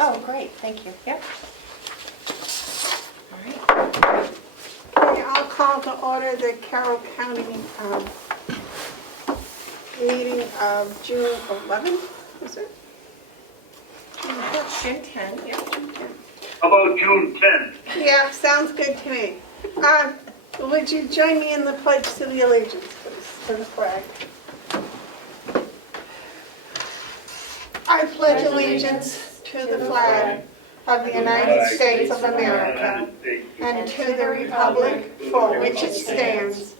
Oh, great, thank you. Yep. All right. Okay, I'll call to order the Carroll County meeting of June 11th, is it? June 10, yep. How about June 10th? Yeah, sounds good to me. Would you join me in the pledge to the allegiance, please, to the flag? I pledge allegiance to the flag of the United States of America and to the republic for which it stands,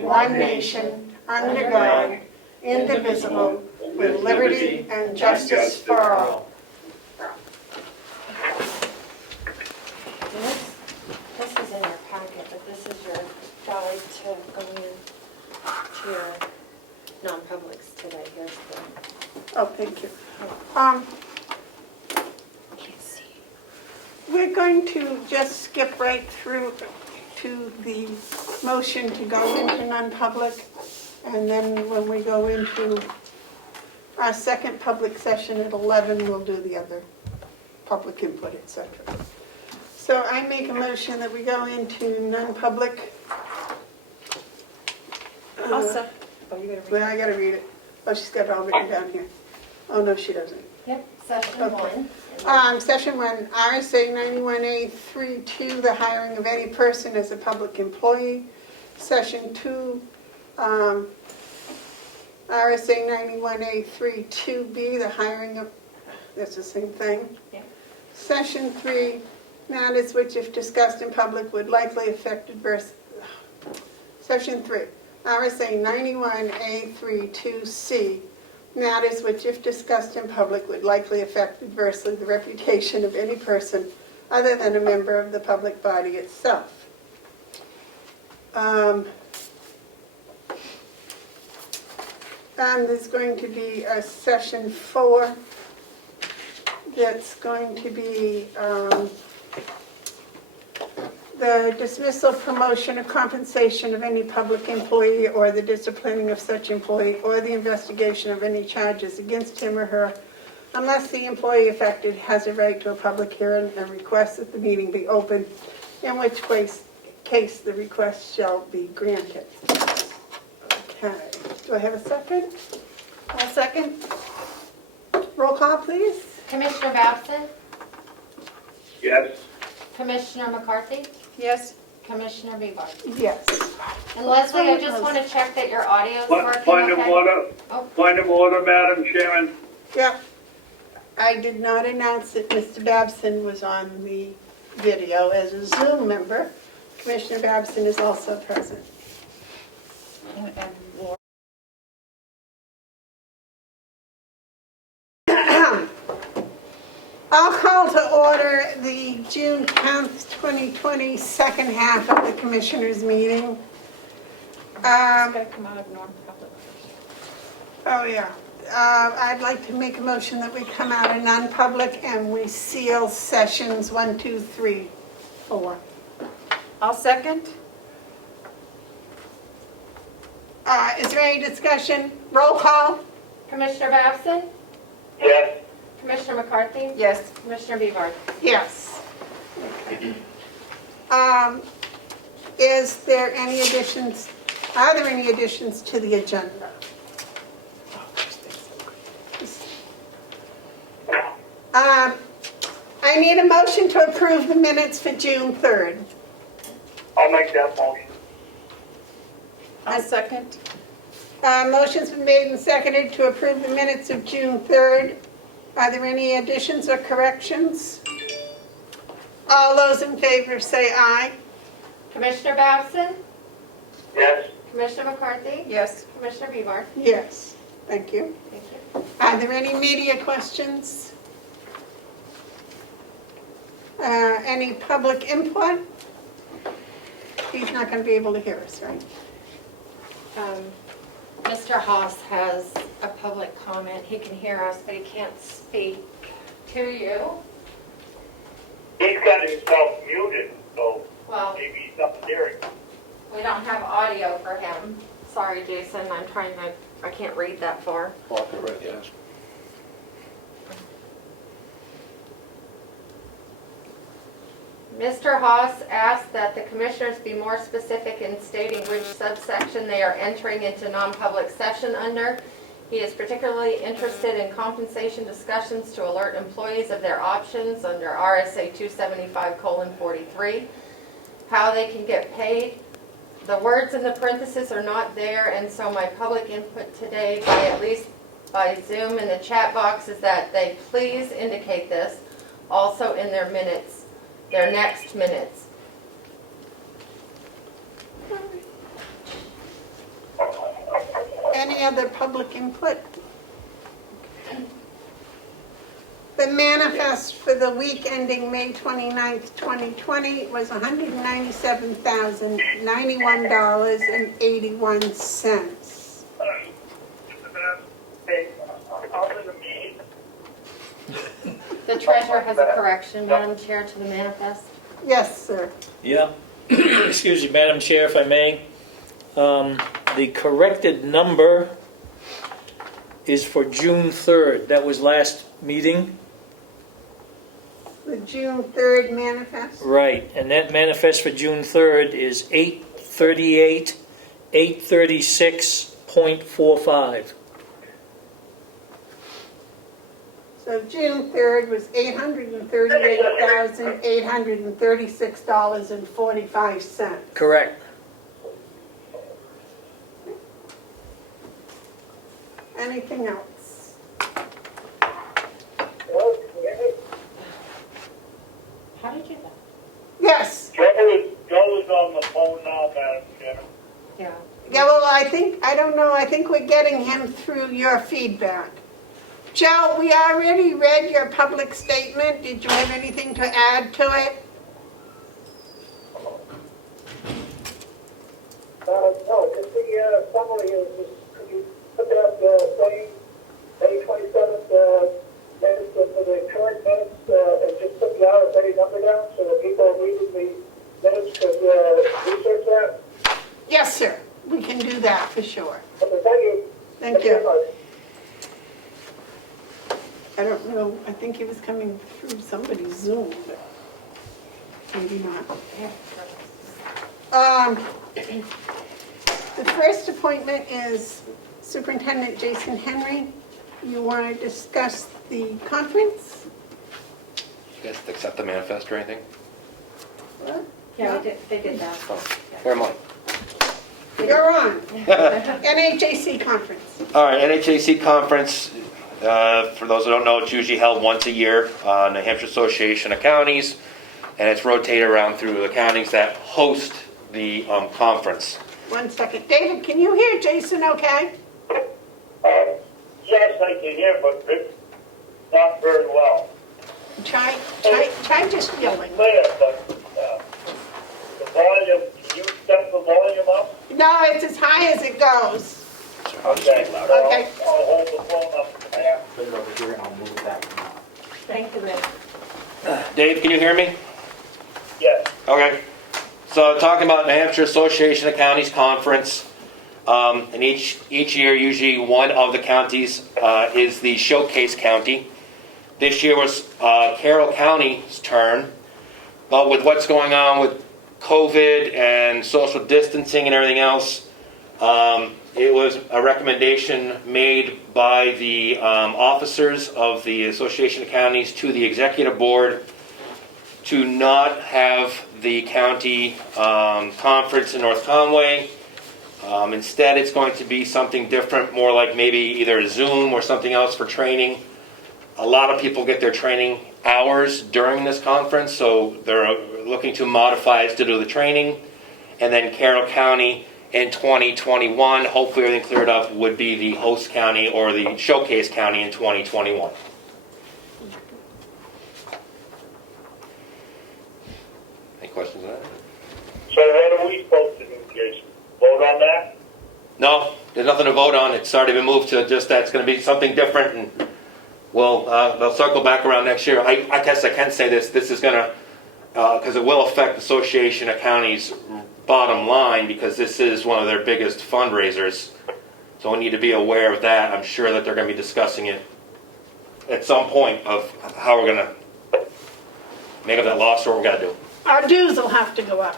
one nation, under God, indivisible, with liberty and justice for all. This is in your packet, but this is your guide to going to your non-publics today. Here's the, Oh, thank you. can't see. We're going to just skip right through to the motion to go into non-public, and then when we go into our second public session at 11, we'll do the other public input, etc. So I make a motion that we go into non-public. Also, oh, you gotta read. Well, I gotta read it. Oh, she's got it all written down here. Oh, no, she doesn't. Yep, session Okay. 1. Session 1, RSA 91A32, the hiring of any person as a public employee. Session 2, RSA 91A32B, the hiring of, that's the same thing. Yeah. Session 3, matters which if discussed in public would likely affect adverse. Session 3, RSA 91A32C, matters which if discussed in public would likely affect adversely the reputation of any person other than a member of the public body itself. And there's going to be a session 4 that's going to be the dismissal, promotion, or compensation of any public employee or the disciplining of such employee or the investigation of any charges against him or her unless the employee affected has a right to a public hearing and requests that the meeting be open, in which case the request shall be granted. Okay, do I have a second? I'll second. Roll call, please. Commissioner Babson? Yes. Commissioner McCarthy? Yes. Commissioner Beaver? Yes. And Leslie, I just want to check that your audio's working Point of okay. order. Oh. Point of order, Madam Chairman. Yeah. I did not announce that Mr. Babson was on the video as a Zoom member. Commissioner Babson is also present. I'll call to order the June 10th, 2020 second half of the Commissioners' meeting. Gotta come out of non-public first. Oh, yeah. I'd like to make a motion that we come out of non-public and we seal sessions 1, 2, 3, 4. I'll second. Is there any discussion? Roll call? Commissioner Babson? Yes. Commissioner McCarthy? Yes. Commissioner Beaver? Yes. Is there any additions, are there any additions to the agenda? I need a motion to approve the minutes for June 3rd. I'll make that motion. I'll second. Motion's been made and seconded to approve the minutes of June 3rd. Are there any additions or corrections? All those in favor say aye. Commissioner Babson? Yes. Commissioner McCarthy? Yes. Commissioner Beaver? Yes, thank you. Thank you. Are there any media questions? Any public input? He's not going to be able to hear us, right? Mr. Haas has a public comment. He can hear us, but he can't speak to you. He's got himself muted, so Well, maybe he's up there. we don't have audio for him. Sorry, Jason, I can't read that far. Walker, right, yes. Mr. Haas asked that the commissioners be more specific in stating which subsection they are entering into non-public session under. He is particularly interested in compensation discussions to alert employees of their options under RSA 275:43, how they can get paid. The words in the parentheses are not there, and so my public input today, at least by Zoom in the chat box, is that they please indicate this also in their minutes, their next minutes. Any other public input? The manifest for the week ending May 29th, 2020 was $197,091.81. The treasurer has a correction, Madam Chair, to the manifest. Yes, sir. Yeah. Excuse me, Madam Chair, if I may. The corrected number is for June 3rd. That was last meeting. The June 3rd manifest. Right, and that manifest for June 3rd is 836.45. So June 3rd was $838,836.45. Correct. Anything else? How did you know? Yes. Joe is on the phone now, Madam Chairman. Yeah. Yeah, well, I don't know, I think we're getting him through your feedback. Joe, we already read your public statement. Did you have anything to add to it? No, just the summary is, could you put that same May 27th minutes for the current minutes and just put the RSA number down so that people reading the minutes could research that? Yes, sir. We can do that for sure. Okay, thank you. Thank you. I don't know, I think he was coming through somebody's Zoom, but maybe not. The first appointment is Superintendent Jason Henry. You want to discuss the conference? You guys accept the manifest or anything? What? Yeah, they did that. Where am I? You're on. NHAC conference. All right, NHAC conference. For those who don't know, it's usually held once a year, New Hampshire Association of Counties, and it's rotated around through the counties that host the conference. 1 second. David, can you hear Jason okay? Yes, I can hear, but it's not very well. Try just yelling. Clear, but the volume, can you step the volume up? No, it's as high as it goes. Okay. Okay. I'll hold the phone up. Put it over here and I'll move it back. Thank you, Rick. Dave, can you hear me? Yes. Okay. So talking about New Hampshire Association of Counties conference, and each year usually one of the counties is the showcase county. This year was Carroll County's turn, but with what's going on with COVID and social distancing and everything else, it was a recommendation made by the officers of the Association of Counties to the executive board to not have the county conference in North Conway. Instead, it's going to be something different, more like maybe either a Zoom or something else for training. A lot of people get their training hours during this conference, so they're looking to modify it to do the training. And then Carroll County in 2021, hopefully everything cleared up, would be the host county or the showcase county in 2021. Any questions on that? So what are we supposed to do, Jason? Vote on that? No, there's nothing to vote on. It's already been moved to just that it's going to be something different, and they'll circle back around next year. I guess I can say this is going to, because it will affect the Association of Counties' bottom line, because this is one of their biggest fundraisers. So we need to be aware of that. I'm sure that they're going to be discussing it at some point of how we're going to make up that loss or what we're going to do. Our dues will have to go up.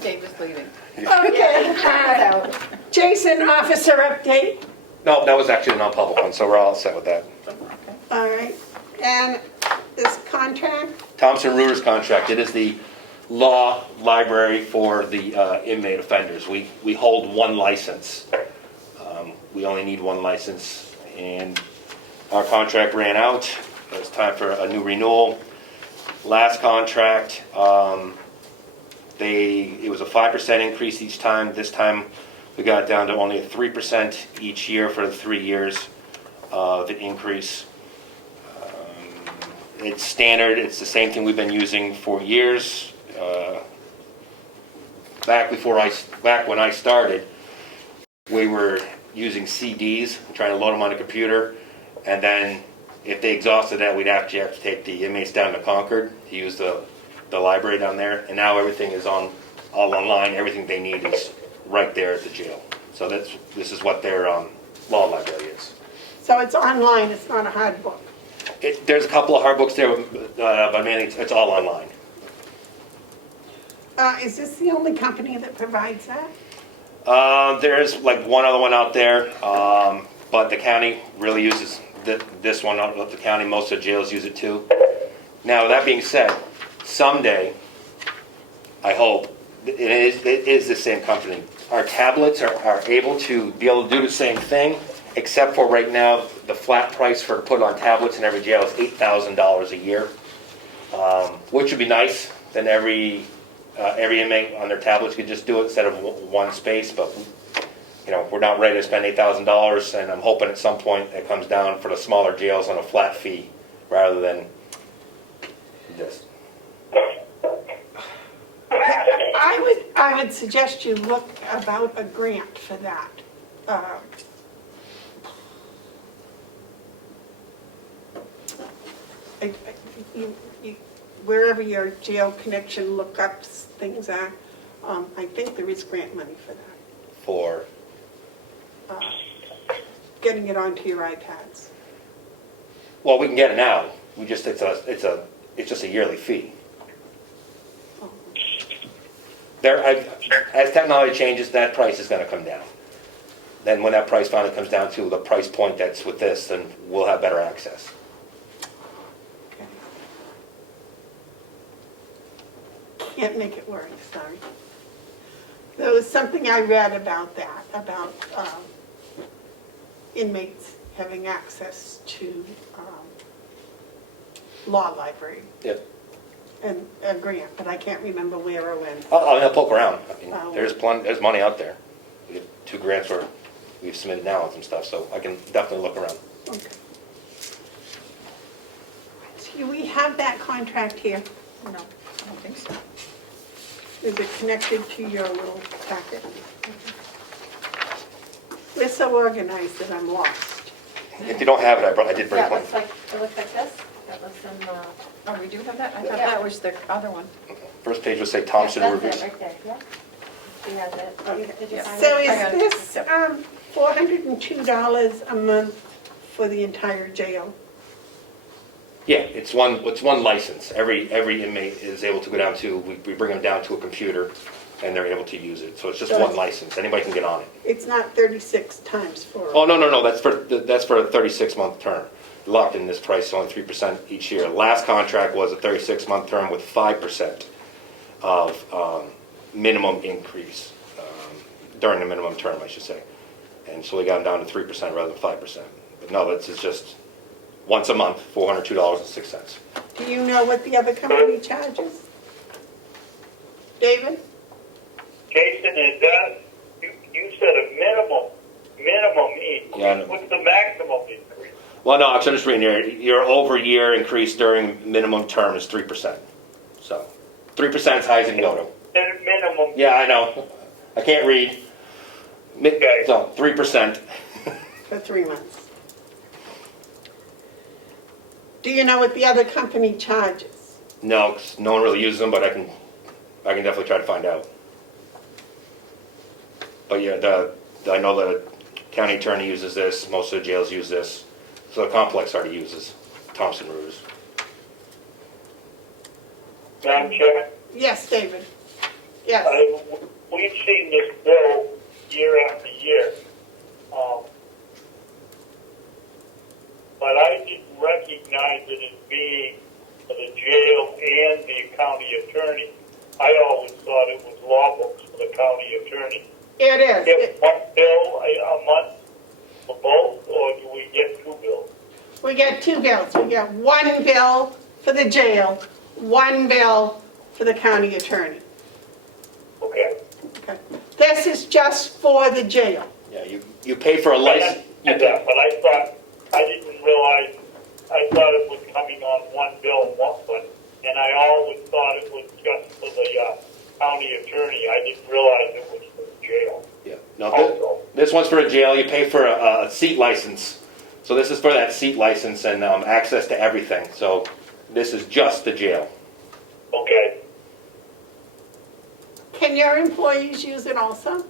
Dave is leaving. Okay, Jason, officer update. No, that was actually a non-public one, so we're all set with that. All right, and this contract, Thompson Reuters contract, it is the law library for the inmate offenders. We hold one license. We only need one license, and our contract ran out. It was time for a new renewal. Last contract, it was a 5% increase each time. This time, we got it down to only a 3% each year for the 3 years of the increase. It's standard. It's the same thing we've been using for years. Back when I started, we were using CDs, trying to load them on a computer, and then if they exhausted that, we'd actually have to take the inmates down to Concord to use the library down there. And now everything is all online. Everything they need is right there at the jail. So this is what their law library is. so it's online, it's not a hard book. There's a couple of hard books there, but mainly it's all online. Is this the only company that provides that? There's like one other one out there, but the county really uses this one. The county, most of the jails use it too. Now, that being said, someday, I hope, it is the same company. Our tablets are able to do the same thing, except for right now, the flat price for put on tablets in every jail is $8,000 a year, which would be nice. Then every inmate on their tablets could just do it instead of one space. But we're not ready to spend $8,000, and I'm hoping at some point it comes down for the smaller jails on a flat fee rather than this. I would suggest you look about a grant for that. Wherever your jail connection lookups, things are, I think there is grant money for that. For Getting it onto your iPads. well, we can get it now. It's just a yearly fee. As technology changes, that price is going to come down. Then when that price finally comes down to the price point that's with this, then we'll have better access. Can't make it work, sorry. There was something I read about that, about inmates having access to law library Yep. and a grant, but I can't remember where or when. I'll poke around. I mean, Oh. there's money out there. We have 2 grants where we've submitted now and some stuff, so I can definitely look around. Okay. Do we have that contract here? No, I don't think so. Is it connected to your little packet? We're so organized that I'm lost. If you don't have it, I did bring Yeah, one. it looks like this. That was in, Oh, we do have that? I thought Yeah. that was the other one. First page would say Thompson That's Reuters. it, right there, yeah. She has it. Did you find So it? I got it. is this $402 a month for the entire jail? Yeah, it's one license. Every inmate is able to go down to, we bring them down to a computer and they're able to use it. So it's just So one it's- license. Anybody can get on it. It's not 36 times 4. Oh, no, that's for a 36-month term. Locked in this price, only 3% each year. Last contract was a 36-month term with 5% of minimum increase during the minimum term, I should say. And so we got them down to 3% rather than 5%. But no, this is just once a month, $402.06. Do you know what the other company charges? David? Jason, it does, you said a minimum increase. Yeah, I know. What's the maximum increase? Well, no, actually, I'm just reading here. Your over-year increase during minimum term is 3%. So 3% is high as it can go to. Minimum. Yeah, I know. I can't read. Okay. So 3%. For 3 months. Do you know what the other company charges? No, 'cause no one really uses them, but I can definitely try to find out. But yeah, I know the county attorney uses this. Most of the jails use this. So the complex already uses Thompson routers. Madam Chairman, Yes, David? Yes. we've seen this bill year after year. But I didn't recognize it as being for the jail and the county attorney. I always thought it was law books for the county attorney. It is. Get one bill a month for both, or do we get two bills? We get two bills. We get one bill for the jail, one bill for the county attorney. Okay. Okay. This is just for the jail. Yeah, you pay for a license. And that, but I didn't realize, I thought it was coming on one bill monthly, and I always thought it was just for the county attorney. I didn't realize it was for the jail. Yeah. No, this one's for a jail. You pay for a seat license. So this is for that seat license and access to everything. So this is just the jail. Okay. Can your employees use it also?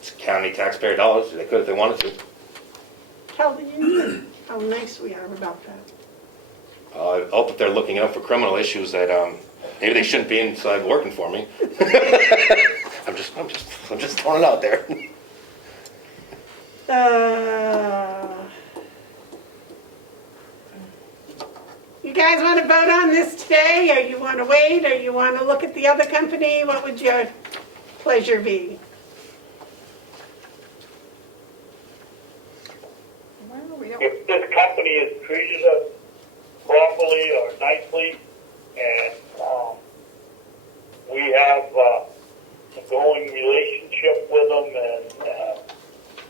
It's county taxpayer dollars. They could if they wanted to. Tell the union how nice we are about that. I hope that they're looking out for criminal issues that maybe they shouldn't be inside working for me. I'm just throwing it out there. You guys want to vote on this today, or you want to wait, or you want to look at the other company? What would your pleasure be? Well, we don't, If this company has treated us properly or nicely, and we have a going relationship with them,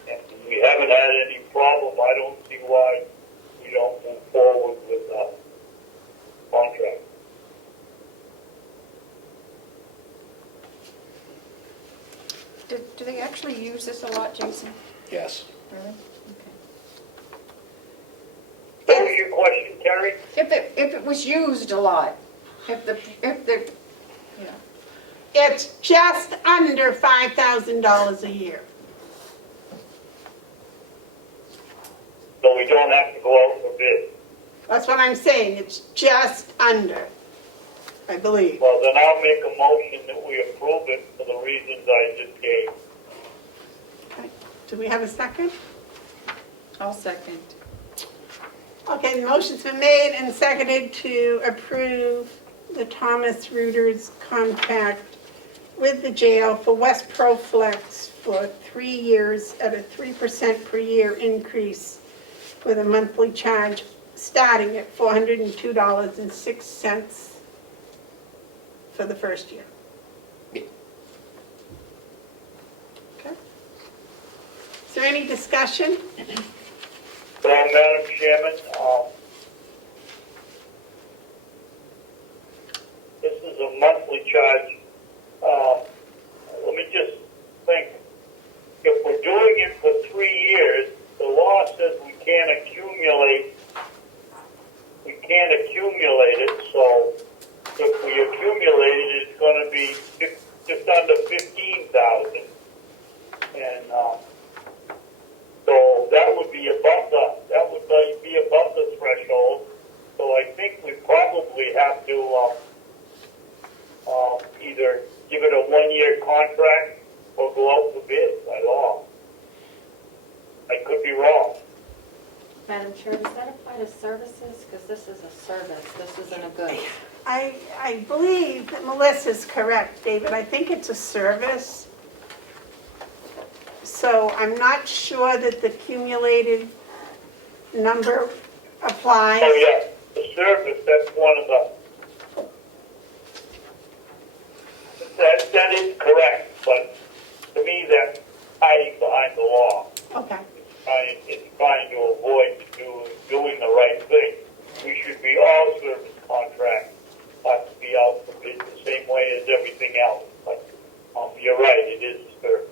and we haven't had any problem, I don't see why we don't move forward with the contract. do they actually use this a lot, Jason? Yes. Really? Okay. What was your question, Terry? If it was used a lot, if the, yeah. It's just under $5,000 a year. So we don't have to go out for bid. That's what I'm saying. It's just under, I believe. Well, then I'll make a motion that we approve it for the reasons I just gave. Okay. Do we have a second? I'll second. Okay, the motion's been made and seconded to approve the Thomas Reuters contract with the jail for West Proflex for 3 years at a 3% per year increase with a monthly charge starting at $402.06 for the first year. Yeah. Okay. Is there any discussion? Well, Madam Chairman, this is a monthly charge. Let me just think. If we're doing it for 3 years, the law says we can't accumulate it, so if we accumulate it, it's going to be just under 15,000. And so that would be above the threshold. So I think we probably have to either give it a 1-year contract or go out for bid by law. I could be wrong. Madam Chair, does that apply to services? Because this is a service, this isn't a good. I believe that Melissa's correct, David. I think it's a service. So I'm not sure that the accumulated number applies. Oh, yeah, the service, that's one of the, that is correct, but to me, that's hiding behind the law. Okay. It's trying to avoid doing the right thing. We should be, all service contracts have to be out for bid the same way as everything else. But you're right, it is a service.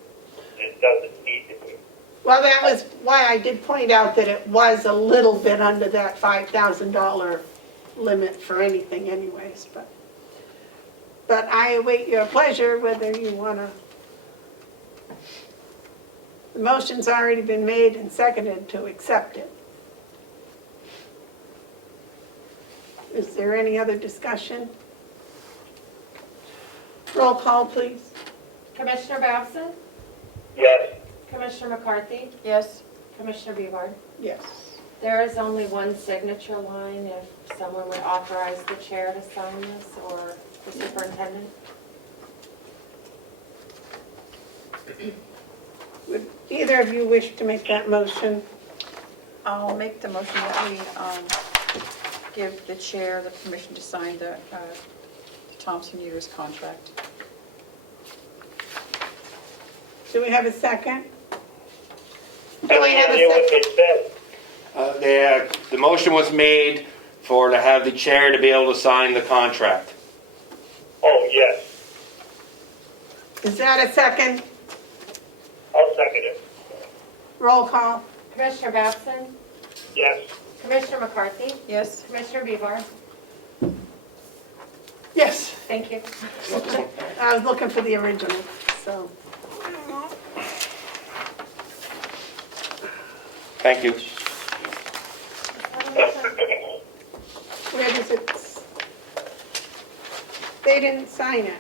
It doesn't need to be. Well, that was why I did point out that it was a little bit under that $5,000 limit for anything anyways, but I await your pleasure whether you want to The motion's already been made and seconded to accept it. Is there any other discussion? Roll call, please. Commissioner Babson? Yes. Commissioner McCarthy? Yes, Commissioner Bevard? Yes. There is only one signature line if someone would authorize the chair to sign this or the superintendent. Would either of you wish to make that motion? I'll make the motion that we give the chair the permission to sign the Thompson Hughes contract. Do we have a second? I we have a didn't hear what they said. The motion was made to have the chair to be able to sign the contract. Oh, yes. Is that a second? I'll second it. Roll call. Commissioner Babson? Yes. Commissioner McCarthy? Yes, Commissioner Bevard? Yes. Thank you. I was looking for the original, so. Thank you. Where does it? They didn't sign it.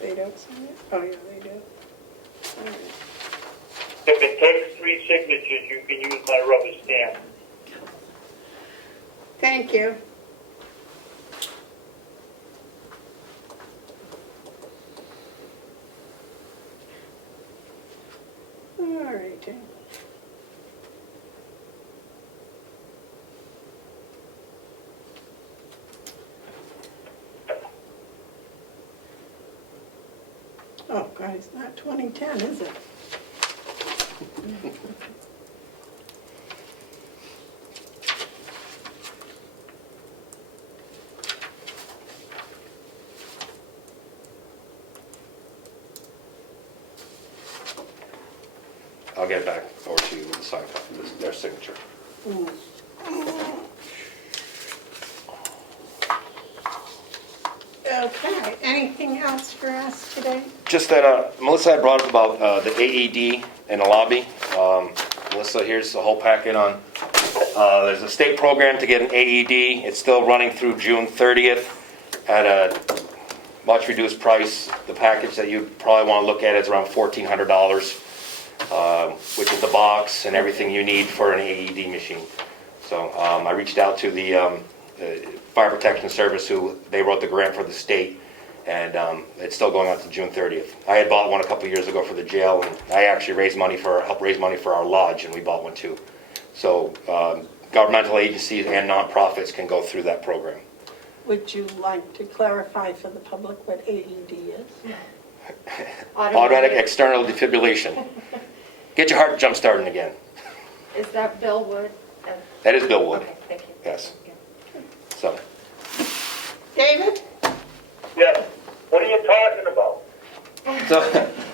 They don't sign it? Oh, yeah, they do. All right. If it takes 3 signatures, you can use my rubber stamp. Thank you. All right. Oh, God, it's not 2010, is it? I'll get it back over to you with the sign copy, their signature. Okay, anything else for us today? Just that Melissa had brought up about the AED in the lobby. Melissa, here's the whole packet on, there's a state program to get an AED. It's still running through June 30th at a much reduced price. The package that you probably want to look at is around $1,400. Which is the box and everything you need for an AED machine. So I reached out to the Fire Protection Service, who they wrote the grant for the state, and it's still going on to June 30th. I had bought one a couple years ago for the jail, and I actually helped raise money for our lodge, and we bought one too. So governmental agencies and nonprofits can go through that program. Would you like to clarify for the public what AED is? Automatic external defibrillation. Get your heart jump starting again. Is that Bill Wood? That is Bill Wood. Okay, thank you. Yes. So. David? Yes. What are you talking about? So,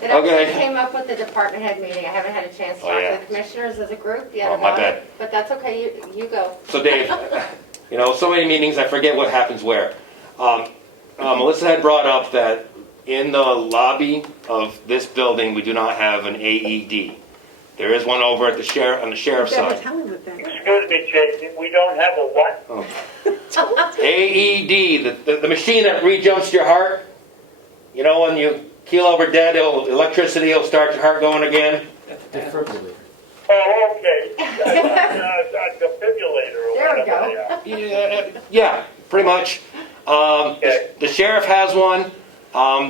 It actually okay. came up with the department head meeting. I haven't had a chance to Oh, talk yeah. to the commissioners as a group yet Oh, my about bad. it. But that's okay, you go. So Dave, so many meetings, I forget what happens where. Melissa had brought up that in the lobby of this building, we do not have an AED. There is one over at on the sheriff's Better side. tell him what that is. Excuse me, Jason, we don't have a what? AED, the machine that re-jumps your heart. You know, when you keel over dead, electricity will start your heart going again. Defibrillator. Oh, okay. A defibrillator or There we whatever go. they are. Yeah, pretty much. Okay. The sheriff has one.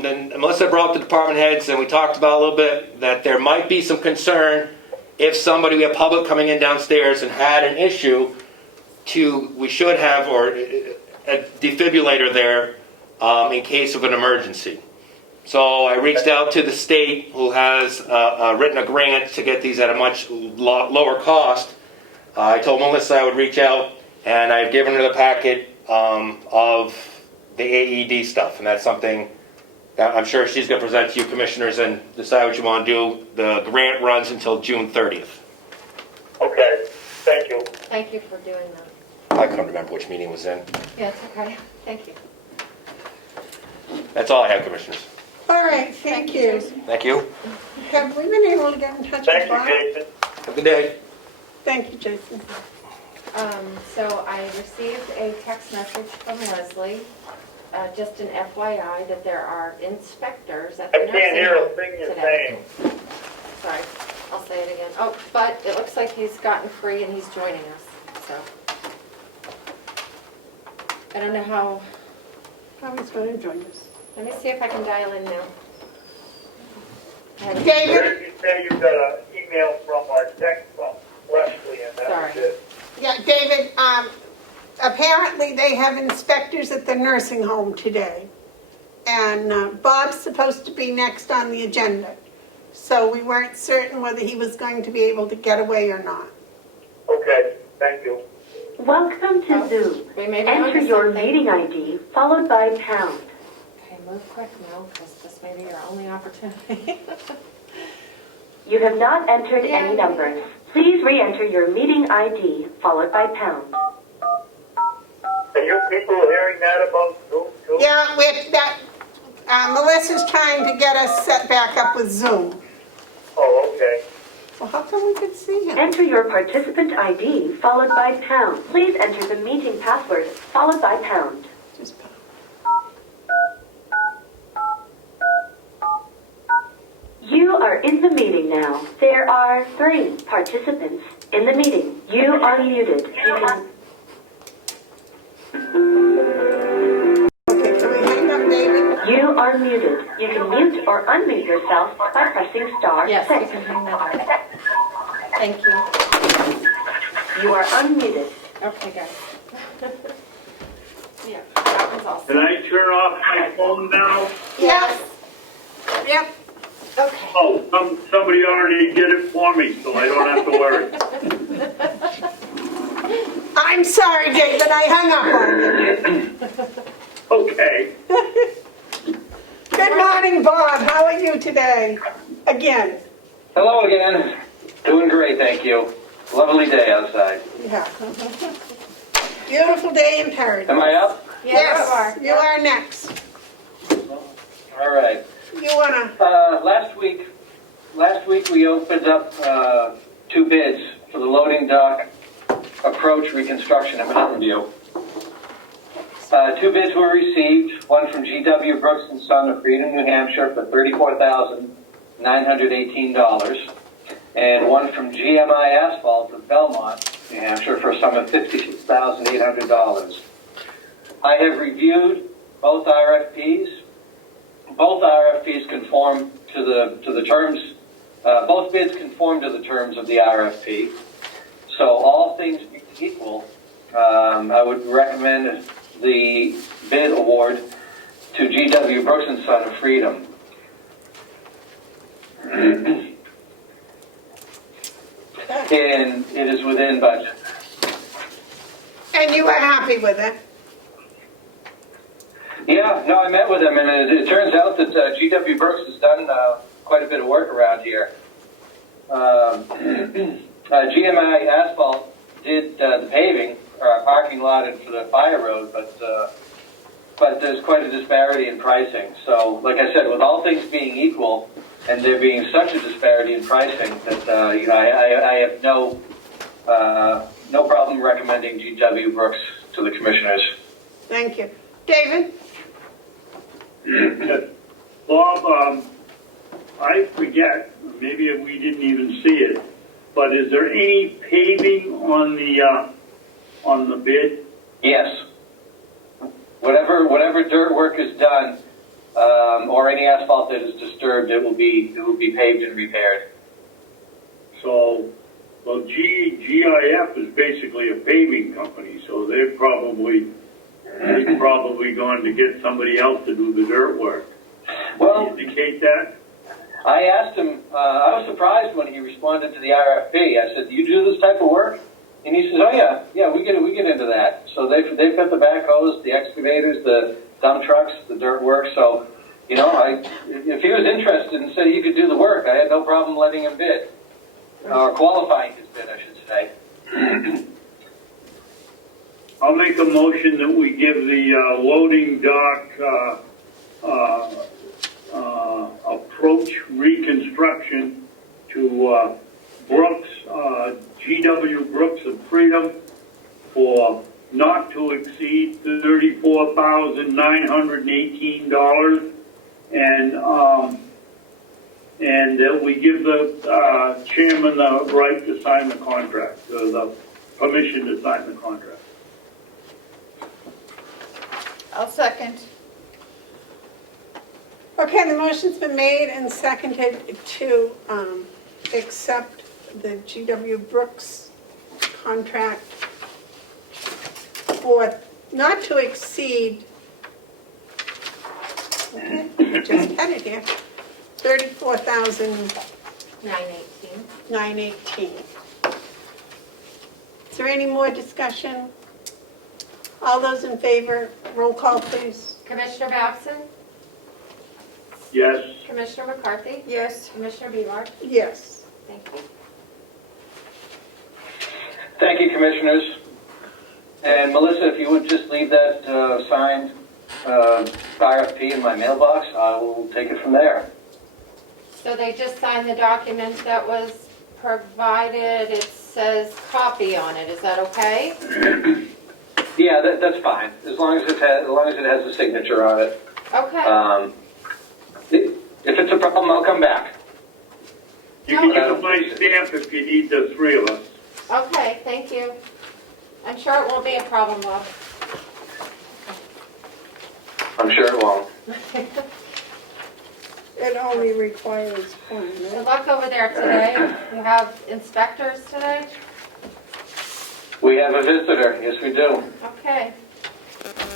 Then Melissa brought up the department heads, and we talked about a little bit that there might be some concern if somebody, we have public coming in downstairs and had an issue, we should have a defibrillator there in case of an emergency. So I reached out to the state, who has written a grant to get these at a much lower cost. I told Melissa I would reach out, and I've given her the packet of the AED stuff, and that's something that I'm sure she's going to present to you commissioners and decide what you want to do. The grant runs until June 30th. Okay, thank you. Thank you for doing that. I couldn't remember which meeting was in. Yeah, it's okay. Thank you. That's all I have, commissioners. All right, thank you. Thank you. Have we been able to get in touch Thank with Bob? you, Jason. Have a good day. Thank you, Jason. So I received a text message from Leslie, just an FYI, that there are inspectors at the I nursing can't hear a home thing you're today. saying. Sorry, I'll say it again. Oh, but it looks like he's gotten free and he's joining us, so. I don't know how, How he's going to join us. let me see if I can dial in now. Where David? did you say you got an email from or text from Leslie and that was Sorry. it? Yeah, David, apparently they have inspectors at the nursing home today. And Bob's supposed to be next on the agenda. So we weren't certain whether he was going to be able to get away or not. Okay, thank you. Welcome to Zoom. We may be Enter onto your something. meeting ID followed by pound. Okay, move quick now, because this may be your only opportunity. You have not entered Yeah. any numbers. Please re-enter your meeting ID followed by pound. Are you people hearing that about Zoom too? Yeah, Melissa's trying to get us set back up with Zoom. Oh, okay. Well, how come we could see him? Enter your participant ID followed by pound. Please enter the meeting password followed by pound. Just pound. You are in the meeting now. There are 3 participants in the meeting. You are muted. You can... Okay, can we hang up, David? You are muted. You can mute or unmute yourself by pressing star Yes, 6. you can hang that up. Thank you. You are unmuted. Okay, guys. Yeah, that one's all Can set. I turn off my phone now? Yes. Yep. Okay. Oh, somebody already did it for me, so I don't have to worry. I'm sorry, David, I hung up on you. Okay. Good morning, Bob. How are you today? Again. Hello again. Doing great, thank you. Lovely day outside. Yeah. Beautiful day in Paradise. Am I up? Yes, you are next. All right. You wanna, Last week we opened up 2 bids for the loading dock approach reconstruction at Mountain View. 2 bids were received, one from G.W. Brooks and Son of Freedom, New Hampshire for $34,918, and one from GMI Asphalt of Belmont, New Hampshire for a sum of $56,800. I have reviewed both RFPs. Both RFPs conform to the terms. Both bids conform to the terms of the RFP. So all things being equal, I would recommend the bid award to G.W. Brooks and Son of Freedom. And it is within budget. and you were happy with it? Yeah, no, I met with him, and it turns out that G.W. Brooks has done quite a bit of work around here. GMI Asphalt did the paving, or our parking lot and for the fire road, but there's quite a disparity in pricing. So, like I said, with all things being equal, and there being such a disparity in pricing, that I have no problem recommending G.W. Brooks to the commissioners. Thank you. David? Bob, I forget, maybe we didn't even see it, but is there any paving on the bid? Yes. Whatever dirt work is done, or any asphalt that is disturbed, it will be paved and repaired. So, well, GIF is basically a paving company, so they've probably gone to get somebody else to do the dirt work. Well, Can you indicate that? I asked him. I was surprised when he responded to the RFP. I said, "Do you do this type of work?" And he says, "Oh yeah, we get into that." So they've got the backhoes, the excavators, the dump trucks, the dirt work. So, if he was interested and said he could do the work, I had no problem letting him bid, or qualifying his bid, I should say. I'll make a motion that we give the loading dock approach reconstruction to Brooks, GW Brooks of Freedom for not to exceed $34,918, and that we give the chairman the right to sign the contract, the permission to sign the contract. I'll second. Okay, the motion's been made and seconded to accept the GW Brooks contract for not to exceed, okay, I just had it here, $34,918. 918. Is there any more discussion? All those in favor, roll call please. Commissioner Babson? Yes. Commissioner McCarthy? Yes. Commissioner Bevard? Yes. Thank you. Thank you, Commissioners. And Melissa, if you would just leave that signed RFP in my mailbox, I will take it from there. So they just signed the document that was provided. It says copy on it. Is that okay? Yeah, that's fine, as long as it has a signature on it. Okay. If it's a problem, I'll come back. You can use my stamp if you need the three of us. Okay, thank you. I'm sure it won't be a problem, Bob. I'm sure it won't. It only requires one, Good right? luck over there today. You have inspectors today? We have a visitor. Yes, we do. Okay.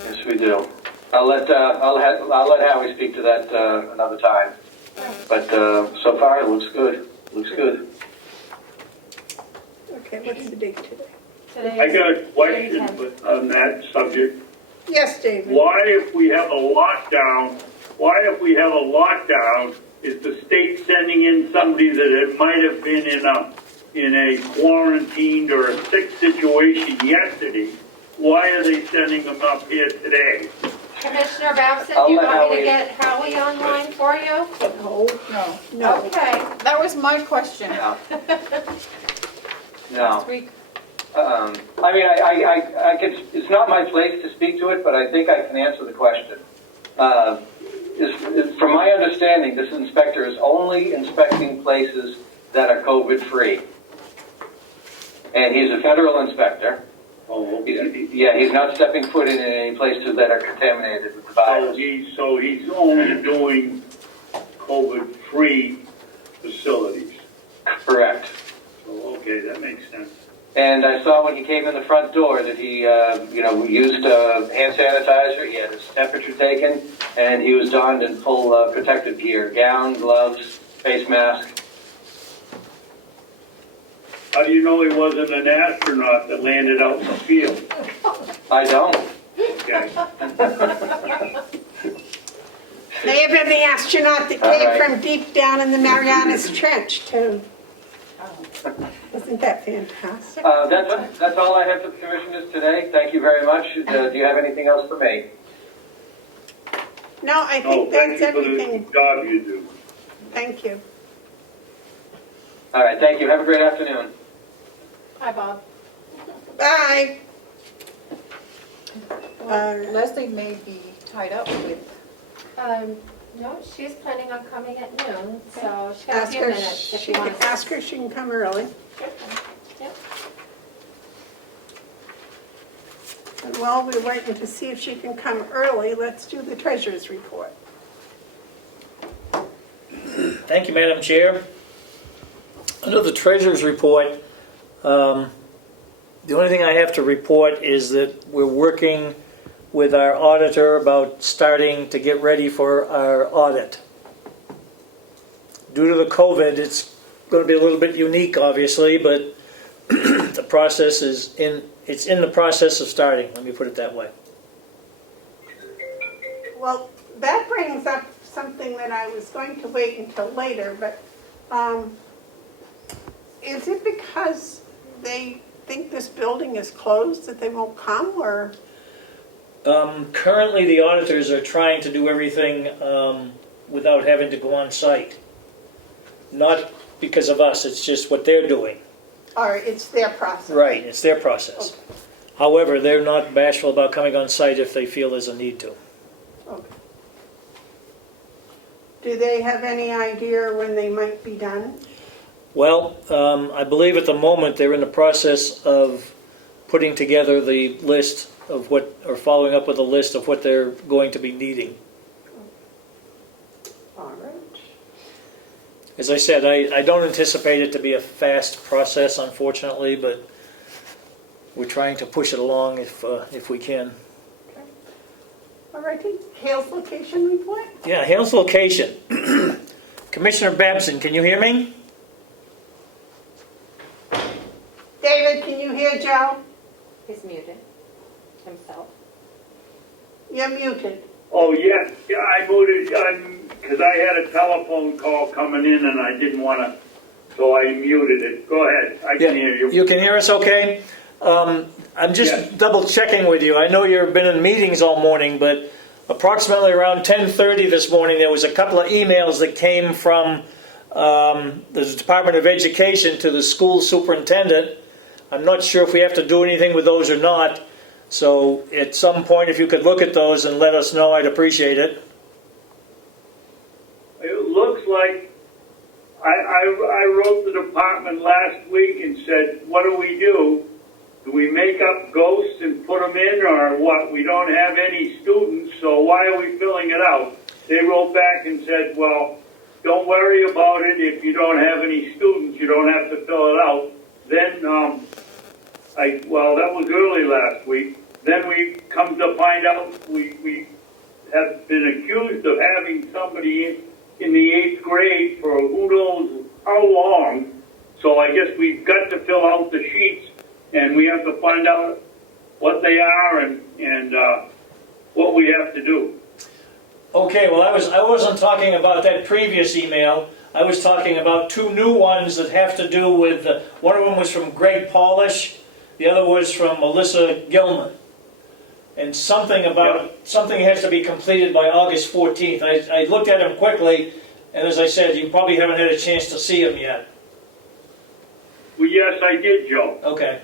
Yes, we do. I'll let Howie speak to that another time. But so far, it looks good. Looks good. Okay, what's the date today? Today I is got a June question 10th. on that subject. Yes, David. Why, if we have a lockdown, is the state sending in somebody that it might have been in a quarantined or a sick situation yesterday? Why are they sending them up here today? Commissioner Babson, I'll do you let want me to Howie- get Howie online for you? No. No. Okay. That was my question. No. No. We- I mean, I could, it's not my place to speak to it, but I think I can answer the question. From my understanding, this inspector is only inspecting places that are COVID-free. And he's a federal inspector. Oh, okay. He's not stepping foot in any places that are contaminated with the virus. So he's only doing COVID-free facilities. Correct. So, okay, that makes sense. And I saw when he came in the front door that he, used hand sanitizer. He had his temperature taken, and he was donned in full protective gear: gown, gloves, face mask. How do you know he wasn't an astronaut that landed out in the field? I don't. Okay. May have been the astronaut that All came right. from deep down in the Marianas Trench, too. Isn't that fantastic? That's all I have for the commissioners today. Thank you very much. Do you have anything else for me? No, I Oh, think thank that's you for the everything. job you do. Thank you. All right. Thank you. Have a great afternoon. Hi, Bob. Bye. Leslie may be tied up with. No, she's planning on coming at noon, so she's got a Ask few her, minutes if you want to. ask her if she can come early. Yep. And while we're waiting to see if she can come early, let's do the treasurer's report. Thank you, Madam Chair. Under the Treasurer's Report, the only thing I have to report is that we're working with our auditor about starting to get ready for our audit. Due to the COVID, it's going to be a little bit unique, obviously, but the process is it's in the process of starting, let me put it that way. Well, that brings up something that I was going to wait until later, but is it because they think this building is closed that they won't come, or? Currently, the auditors are trying to do everything without having to go on site. Not because of us, it's just what they're doing. Or it's their process? Right, it's their process. Okay. However, they're not bashful about coming on site if they feel there's a need to. Okay. Do they have any idea when they might be done? Well, I believe at the moment they're in the process of putting together the list of what, or following up with a list of what they're going to be needing. All right. As I said, I don't anticipate it to be a fast process, unfortunately, but we're trying to push it along if we can. Okay. All righty. Hale's location report? Yeah, Hale's location. Commissioner Babson, can you hear me? David, can you hear Joe? He's muted himself. You're muted. Oh, yes, yeah, I muted, because I had a telephone call coming in and I didn't want to, so I muted it. Go ahead, I can hear you. You can hear us okay? I'm just Yes. double checking with you. I know you've been in meetings all morning, but approximately around 10:30 this morning, there was a couple of emails that came from the Department of Education to the school superintendent. I'm not sure if we have to do anything with those or not. So at some point, if you could look at those and let us know, I'd appreciate it. It looks like, I wrote the department last week and said, what do we do? Do we make up ghosts and put them in, or what? We don't have any students, so why are we filling it out? They wrote back and said, well, don't worry about it. If you don't have any students, you don't have to fill it out. Then, well, that was early last week. Then we come to find out we have been accused of having somebody in the 8th grade for who knows how long. So I guess we've got to fill out the sheets, and we have to find out what they are and what we have to do. Okay, well, I wasn't talking about that previous email. I was talking about two new ones that have to do with, one of them was from Greg Polish, the other was from Melissa Gilman. And something has to be completed by August 14th. I looked at them quickly, and as I said, you probably haven't had a chance to see them yet. Well, yes, I did, Joe. Okay.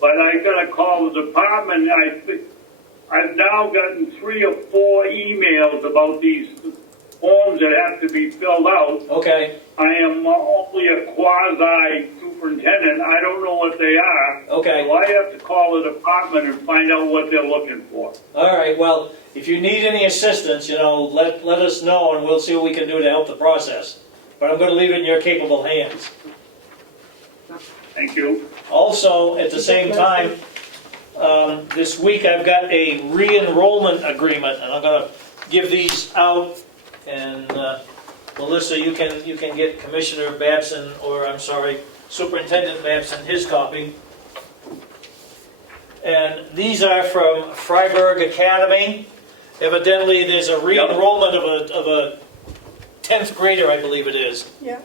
But I got to call the department. I've now gotten 3 or 4 emails about these forms that have to be filled out. Okay. I am only a quasi-superintendent. I don't know what they are. Okay. So I have to call the department and find out what they're looking for. All right, well, if you need any assistance, let us know, and we'll see what we can do to help the process. But I'm going to leave it in your capable hands. Thank you. Also, at the same time, this week I've got a re-enrollment agreement, and I'm going to give these out. And Melissa, you can get Commissioner Babson, or I'm sorry, Superintendent Babson, his copy. And these are from Freiburg Academy. Evidently, there's a re-enrollment of a 10th grader, I believe it is. Yeah.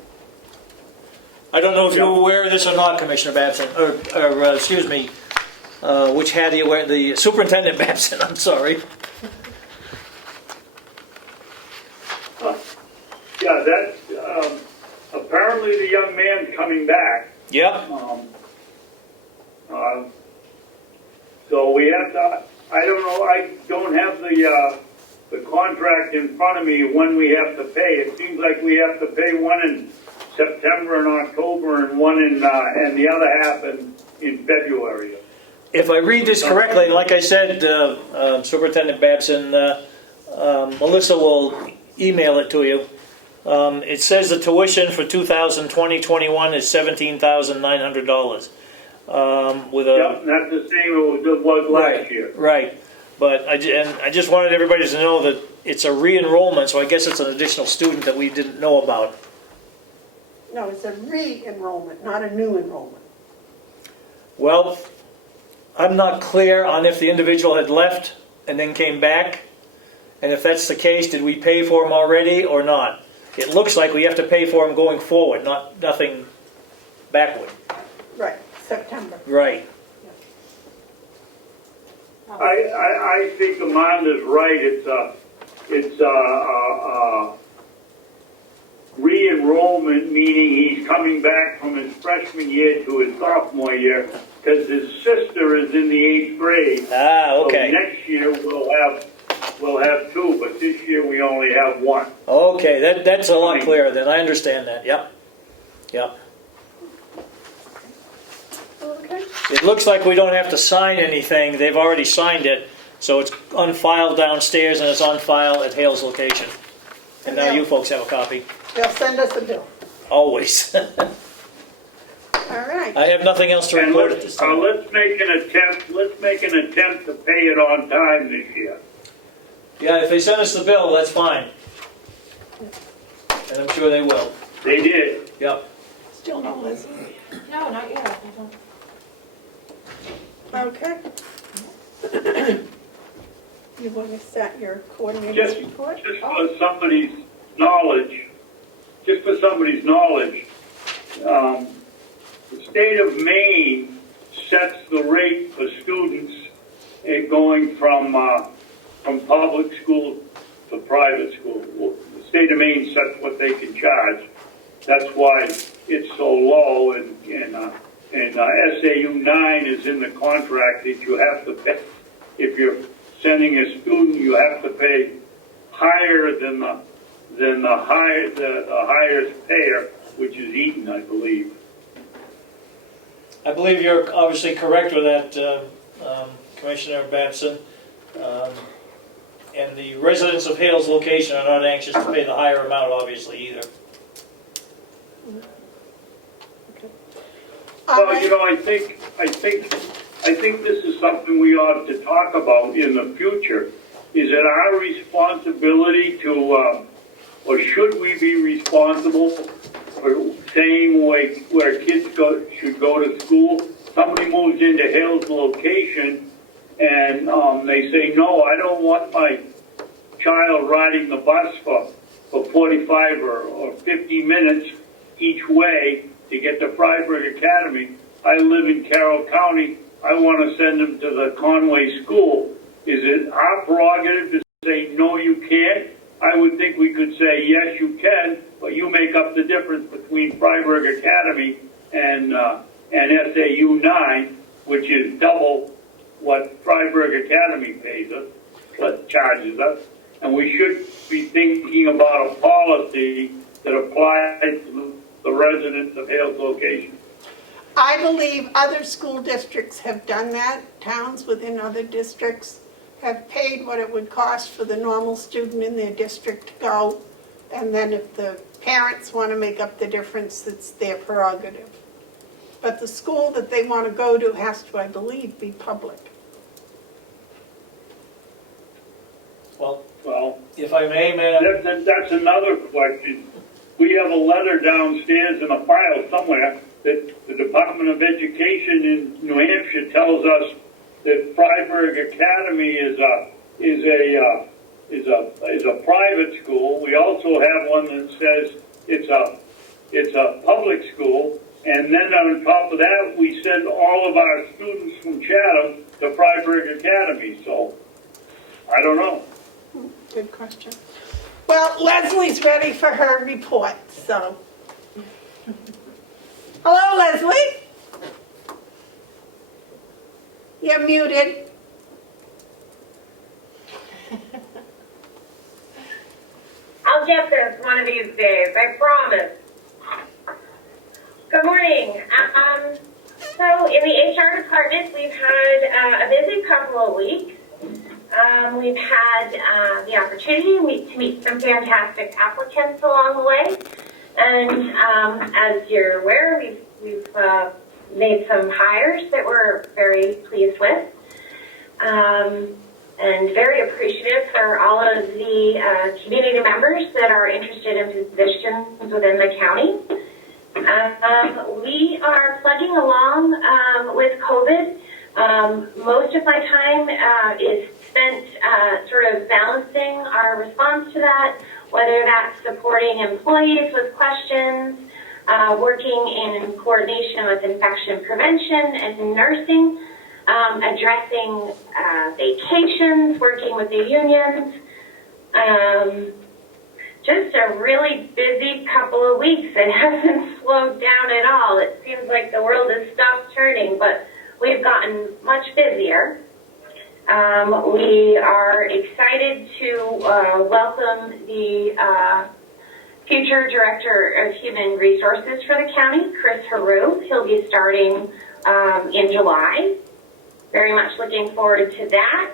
I don't know if you're aware of this or not, Commissioner Babson, or excuse me, which hat do you wear? The Superintendent Babson, I'm sorry. Yeah, that's apparently the young man's coming back. Yep. So we have to. I don't know. I don't have the contract in front of me when we have to pay. It seems like we have to pay one in September and October, and one in and the other half in February. If I read this correctly, like I said, Superintendent Babson, Melissa will email it to you. It says the tuition for 2020-21 is $17,900. With a Yep, that's the same it was last year. Right, but I just wanted everybody to know that it's a re-enrollment, so I guess it's an additional student that we didn't know about. No, it's a re-enrollment, not a new enrollment. Well, I'm not clear on if the individual had left and then came back, and if that's the case, did we pay for him already or not? It looks like we have to pay for him going forward, nothing backward. Right, September. Right. I think Amanda's right. It's enrollment, meaning he's coming back from his freshman year to his sophomore year, because his sister is in the 8th grade. Ah, So okay. next year we'll have 2, but this year we only have 1. Okay, that's a lot clearer then. I understand that. Yep. Yep. Okay. It looks like we don't have to sign anything. They've already signed it, so it's on file downstairs and it's on file at Hale's location. And now you folks have a copy. They'll send us a bill. Always. All right. I have nothing else to And report at this time. let's make an attempt to pay it on time this year. Yeah, if they send us the bill, that's fine. And I'm sure they will. They did. Yep. Still no Leslie. No, not yet. Okay. You want to start your coordinator's Just report? for somebody's knowledge, the state of Maine sets the rate for students going from public school to private school. The state of Maine sets what they can charge. That's why it's so low, and SAU 9 is in the contract that you have to pay. If you're sending a student, you have to pay higher than the highest payer, which is Eaton, I believe. I believe you're obviously correct with that, Commissioner Babson. And the residents of Hale's location are not anxious to pay the higher amount, obviously, either. Well, you know, I think this is something we ought to talk about in the future. Is it our responsibility to, or should we be responsible for saying where kids should go to school? Somebody moves into Hale's location and they say, no, I don't want my child riding the bus for 45 or 50 minutes each way to get to Freiburg Academy. I live in Carroll County. I want to send them to the Conway School. Is it our prerogative to say, no, you can't? I would think we could say, yes, you can, but you make up the difference between Freiburg Academy and SAU 9, which is double what Freiburg Academy pays us, what charges us. And we should be thinking about a policy that applies to the residents of Hale's location. I believe other school districts have done that. Towns within other districts have paid what it would cost for the normal student in their district to go. And then if the parents want to make up the difference, it's their prerogative. But the school that they want to go to has to, I believe, be public. Well, if I may, Madam. That's another question. We have a letter downstairs in a file somewhere that the Department of Education in New Hampshire tells us that Freiburg Academy is a private school. We also have one that says it's a public school, and then on top of that, we send all of our students from Chatham to Freiburg Academy. So I don't know. Good question. Well, Leslie's ready for her report, so. Hello, Leslie? You're muted. I'll get this one of these days, I promise. Good morning. So in the HR department, we've had a busy couple of weeks. We've had the opportunity to meet some fantastic applicants along the way. And as you're aware, we've made some hires that we're very pleased with. And very appreciative for all of the community members that are interested in positions within the county. We are plugging along with COVID. Most of my time is spent sort of balancing our response to that, whether that's supporting employees with questions, working in coordination with infection prevention and nursing, addressing just a really busy couple of weeks. It hasn't slowed down at all. It seems like the world has stopped turning, but we've gotten much busier. We are excited to welcome the future Director of Human Resources for the county, Chris Haru. He'll be starting in July. Very much looking forward to that.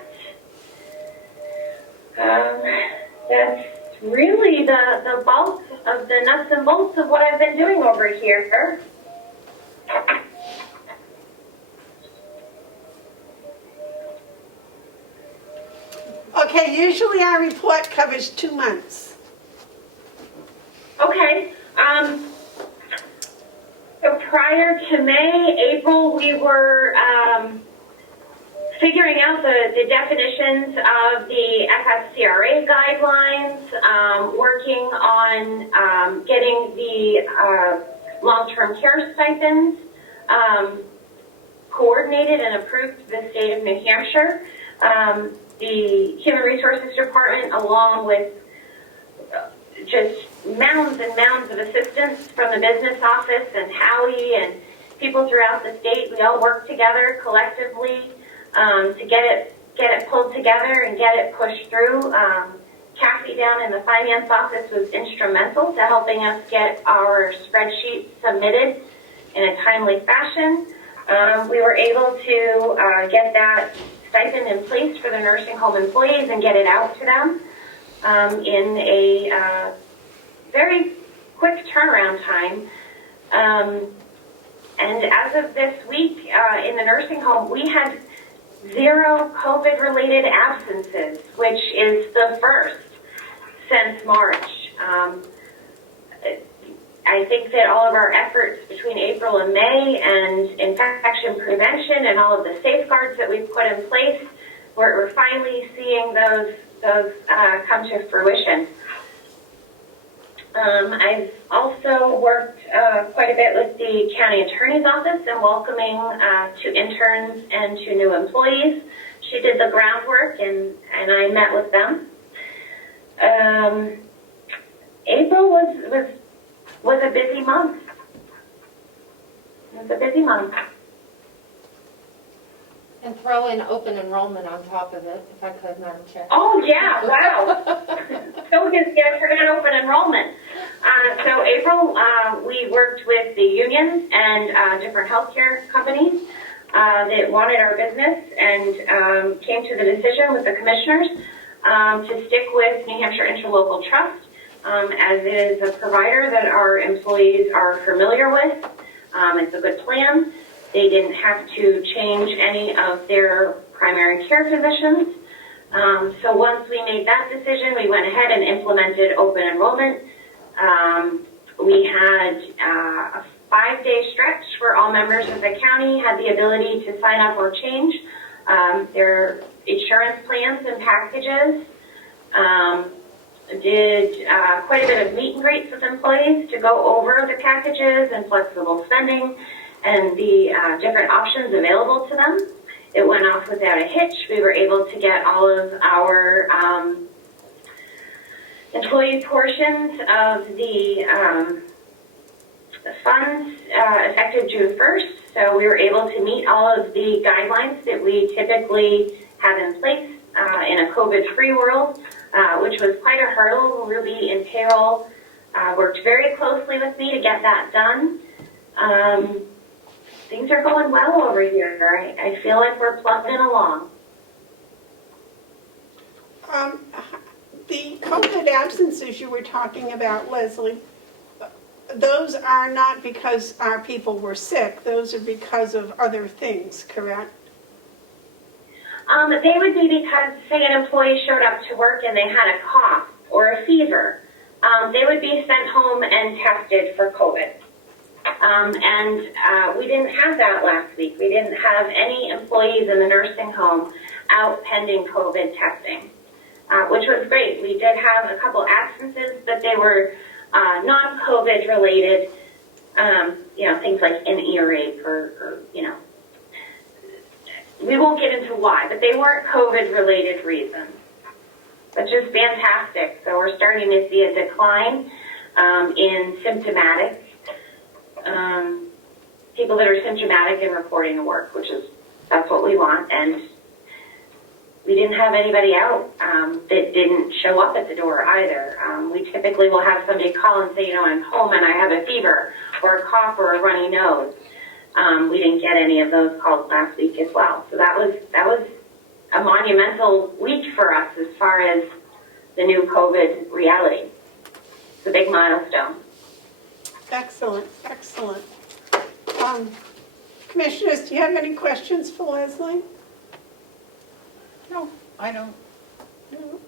That's really the bulk of the nuts and bolts of what I've been doing over here. Okay, usually our report covers 2 months. Okay. So prior to May, April, we were figuring out the definitions of the FSCRA guidelines, working on getting the long-term care stipends coordinated and approved to the state of New Hampshire. The Human Resources Department, along with just mounds and mounds of assistance from the business office and Howie and people throughout the state, we all work together collectively to get it pulled together and get it pushed through. Kathy down in the finance office was instrumental to helping us get our spreadsheet submitted in a timely fashion. We were able to get that stipend in place for the nursing home employees and get it out to them in a very quick turnaround time. And as of this week in the nursing home, we had 0 COVID-related absences, which is the first since March. I think that all of our efforts between April and May and infection prevention and all of the safeguards that we've put in place, we're finally seeing those come to fruition. I've also worked quite a bit with the county attorney's office and welcoming to interns and to new employees. She did the groundwork and I met with them. April was a busy month. It was a busy month. And throw in open enrollment on top of it, if I could, Madam Chair. Oh, yeah, wow. So busy, I forgot open enrollment. So April, we worked with the unions and different healthcare companies that wanted our business and came to the decision with the commissioners to stick with New Hampshire Interlocal Trust as it is a provider that our employees are familiar with. It's a good plan. They didn't have to change any of their primary care physicians. So once we made that decision, we went ahead and implemented open enrollment. We had a 5-day stretch where all members of the county had the ability to sign up or change their insurance plans and packages. Did quite a bit of meet and greets with employees to go over the packages and flexible spending and the different options available to them. It went off without a hitch. We were able to get all of our employee portions of the funds effective June 1st. So we were able to meet all of the guidelines that we typically have in place in a COVID-free world, which was quite a hurdle. Ruby and Carroll worked very closely with me to get that done. Things are going well over here. I feel like we're plugging along. The COVID absences you were talking about, Leslie, those are not because our people were sick. Those are because of other things, correct? They would be because, say, an employee showed up to work and they had a cough or a fever. They would be sent home and tested for COVID. And we didn't have that last week. We didn't have any employees in the nursing home out pending COVID testing, which was great. We did have a couple absences, but they were non-COVID related, things like an ear rape or we won't get into why, but they weren't COVID related reasons. which is fantastic. So we're starting to see a decline in symptomatic, people that are symptomatic and reporting to work, that's what we want. And we didn't have anybody out that didn't show up at the door either. We typically will have somebody call and say, I'm home and I have a fever or a cough or a runny nose. We didn't get any of those calls last week as well. So that was a monumental week for us as far as the new COVID reality. It's a big milestone. Excellent, excellent. Commissioners, do you have any questions for Leslie? No, I don't. No.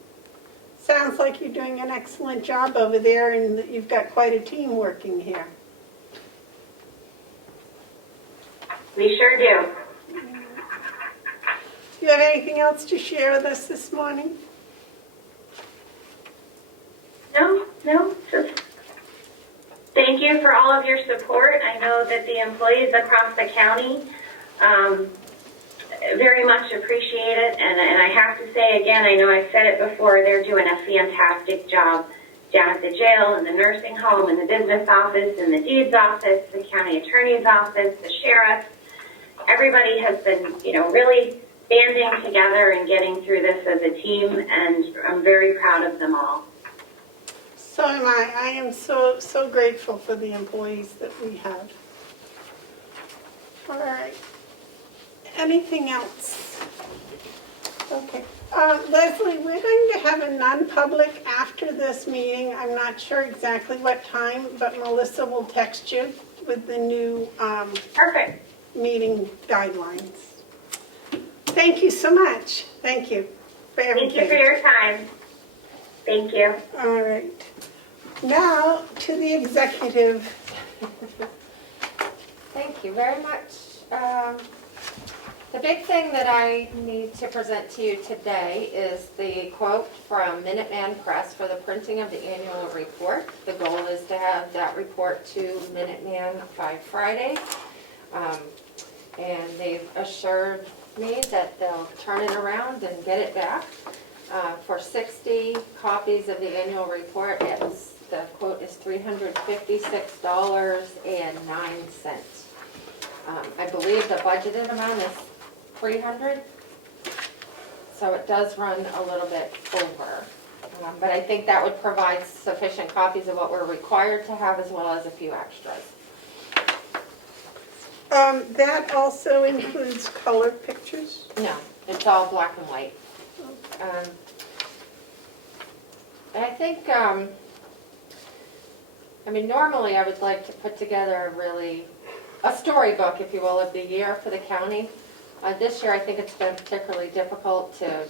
Sounds like you're doing an excellent job over there and that you've got quite a team working here. We sure do. Do you have anything else to share with us this morning? No, just thank you for all of your support. I know that the employees across the county very much appreciate it, and I have to say again, I know I've said it before, they're doing a fantastic job down at the jail, in the nursing home, in the business office, in the deeds office, the county attorney's office, the sheriff. Everybody has been, really banding together and getting through this as a team, and I'm very proud of them all. So am I. I am so grateful for the employees that we have. All right. Anything else? Okay. Leslie, we're going to have a non-public after this meeting. I'm not sure exactly what time, but Melissa will text you with the new Perfect. meeting guidelines. Thank you so much. Thank you for everything. Thank you for your time. Thank you. All right. Now to the executive. Thank you very much. The big thing that I need to present to you today is the quote from Minuteman Press for the printing of the annual report. The goal is to have that report to Minuteman by Friday. And they've assured me that they'll turn it around and get it back. For 60 copies of the annual report, the quote is $356.09. I believe the budgeted amount is $300, so it does run a little bit over. But I think that would provide sufficient copies of what we're required to have, as well as a few extras. That also includes color pictures? No, it's all black and white. And I think, normally I would like to put together a storybook, if you will, of the year for the county. This year I think it's been particularly difficult to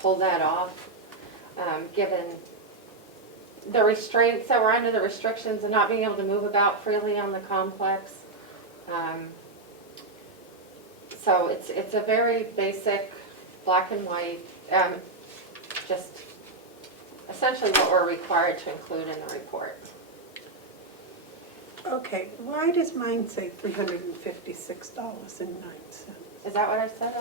pull that off, given the restraints that we're under, the restrictions of not being able to move about freely on the complex. So it's a very basic black and white, just essentially what we're required to include in the report. Okay, why does mine say $356.09? Is that what I said?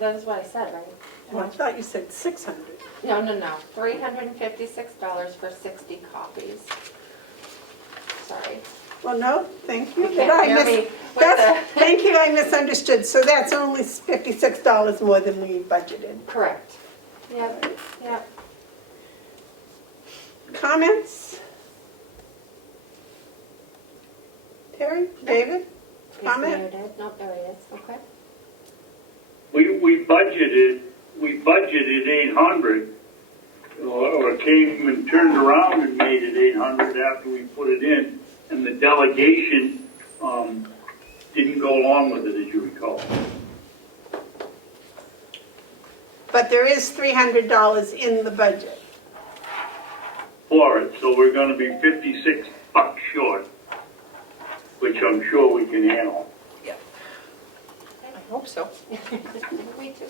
That is what I said, right? Well, I thought you said 600. No. $356 for 60 copies. Sorry. Well, no, thank you. You can't hear me with Thank you, I misunderstood. So that's only $56 more than we budgeted. Correct. Yep. Comments? Terry? David? Comment? Muted. Nope, there he is. Okay. We budgeted 800, or came and turned around and made it 800 after we put it in, and the delegation didn't go along with it, as you recall. But there is $300 in the budget. For it, so we're going to be $56 short, which I'm sure we can handle. I hope so. Me too.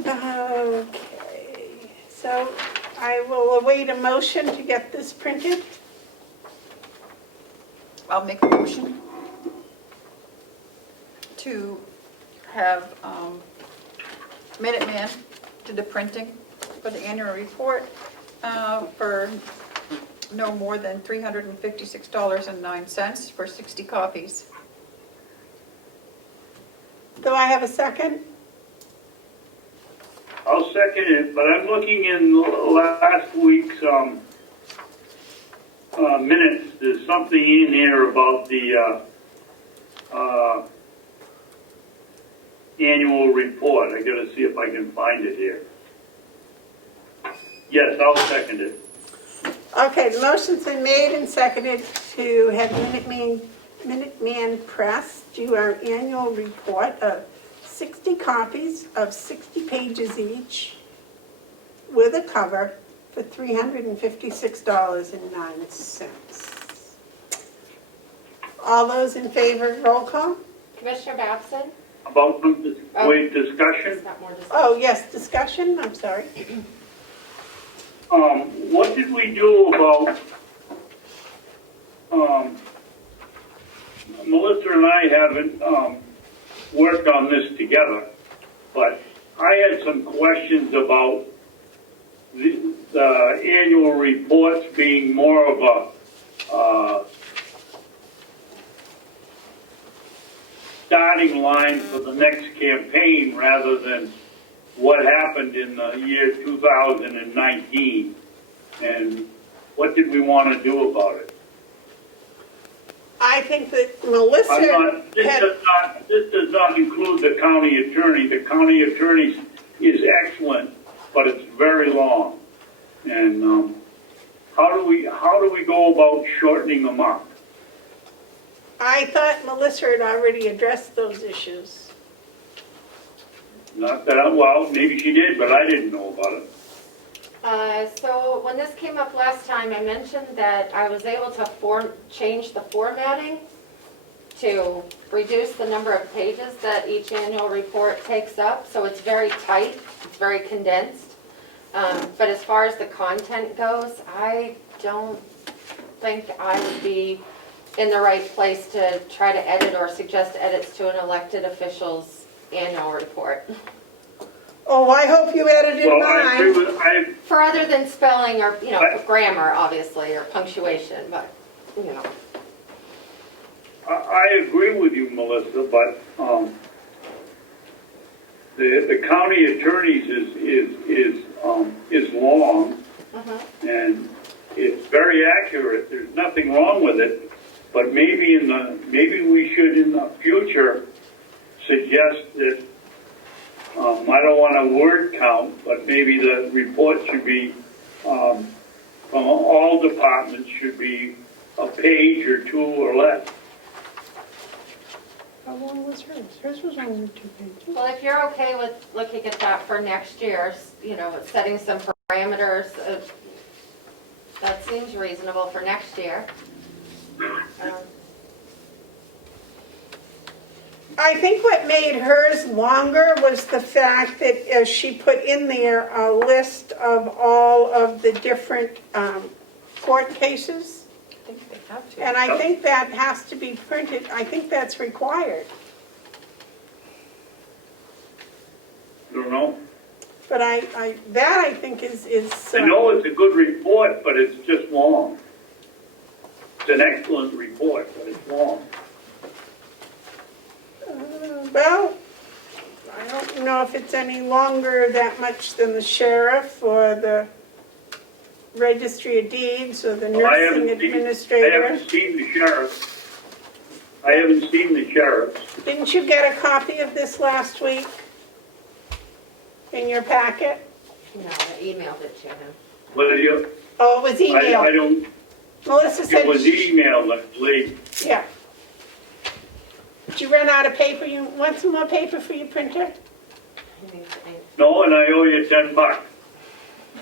Okay, so I will await a motion to get this printed. I'll make a motion to have Minuteman do the printing for the annual report for no more than $356.09 for 60 copies. Do I have a second? I'll second it, but I'm looking in last week's minutes. There's something in here about the annual report. I gotta see if I can find it here. Yes, I'll second it. Okay, the motion's been made and seconded to have Minuteman Press do our annual report of 60 copies of 60 pages each with a cover for $356.09. All those in favor, roll call? Commissioner Babson? About wait, discussion? Is that more discussion? Oh, yes, discussion, I'm sorry. What did we do about, Melissa and I haven't, worked on this together, but I had some questions about the annual reports being more of a, starting line for the next campaign rather than what happened in the year 2019, and what did we want to do about it? I think that Melissa This does not include the county attorney. The county attorney is excellent, but it's very long. And how do we go about shortening them up? I thought Melissa had already addressed those issues. Not that, well, maybe she did, but I didn't know about it. So when this came up last time, I mentioned that I was able to change the formatting to reduce the number of pages that each annual report takes up. So it's very tight, it's very condensed. But as far as the content goes, I don't think I would be in the right place to try to edit or suggest edits to an elected official's annual report. Oh, I hope you edited Well, mine. For other than spelling or, grammar, obviously, or punctuation, but, I agree with you, Melissa, but the county attorney's is long, and it's very accurate. There's nothing wrong with it, but maybe we should in the future suggest that. I don't want a word count, but maybe the report should be, from all departments, should be a page or two or less. How long was hers? Hers was only 2 pages. well, if you're okay with looking at that for next year, setting some parameters, that seems reasonable for next year. I think what made hers longer was the fact that she put in there a list of all of the different court cases. I think they have to. And I think that has to be printed. I think that's required. I don't know. But I think is I know it's a good report, but it's just long. It's an excellent report, but it's long. Well, I don't know if it's any longer that much than the sheriff or the registry of deeds or the nursing administrator. I haven't seen the sheriff. Didn't you get a copy of this last week in your packet? No, I emailed it to him. What did you? Oh, it was emailed. I don't. Melissa said It was emailed, I believe. Yeah. Did you run out of paper? You want some more paper for your printer? No, and I owe you $10.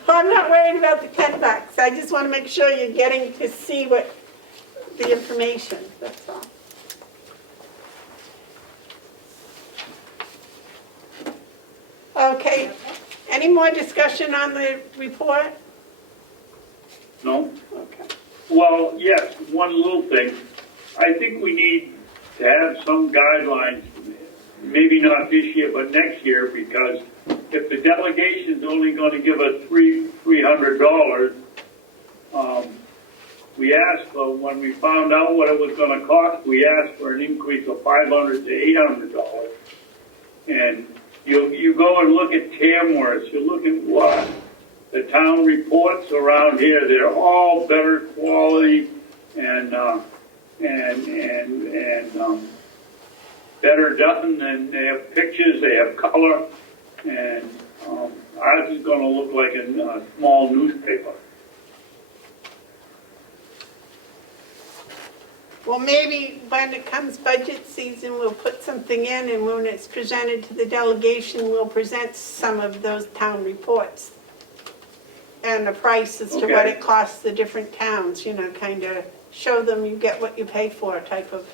I'm not worried about the $10. I just want to make sure you're getting to see what the information, that's all. Okay, any more discussion on the report? No? Okay. Well, yes, one little thing. I think we need to have some guidelines, maybe not this year, but next year, because if the delegation's only gonna give us $300, we asked for, when we found out what it was gonna cost, we asked for an increase of $500 to $800. And you go and look at Tamworth, you look at what the town reports around here, they're all better quality and better done, and they have pictures, they have color, and ours is gonna look like a small newspaper. Well, maybe when it comes budget season, we'll put something in, and when it's presented to the delegation, we'll present some of those town reports. And the price as to what Okay. it costs the different towns, you know, kind of show them you get what you pay for type of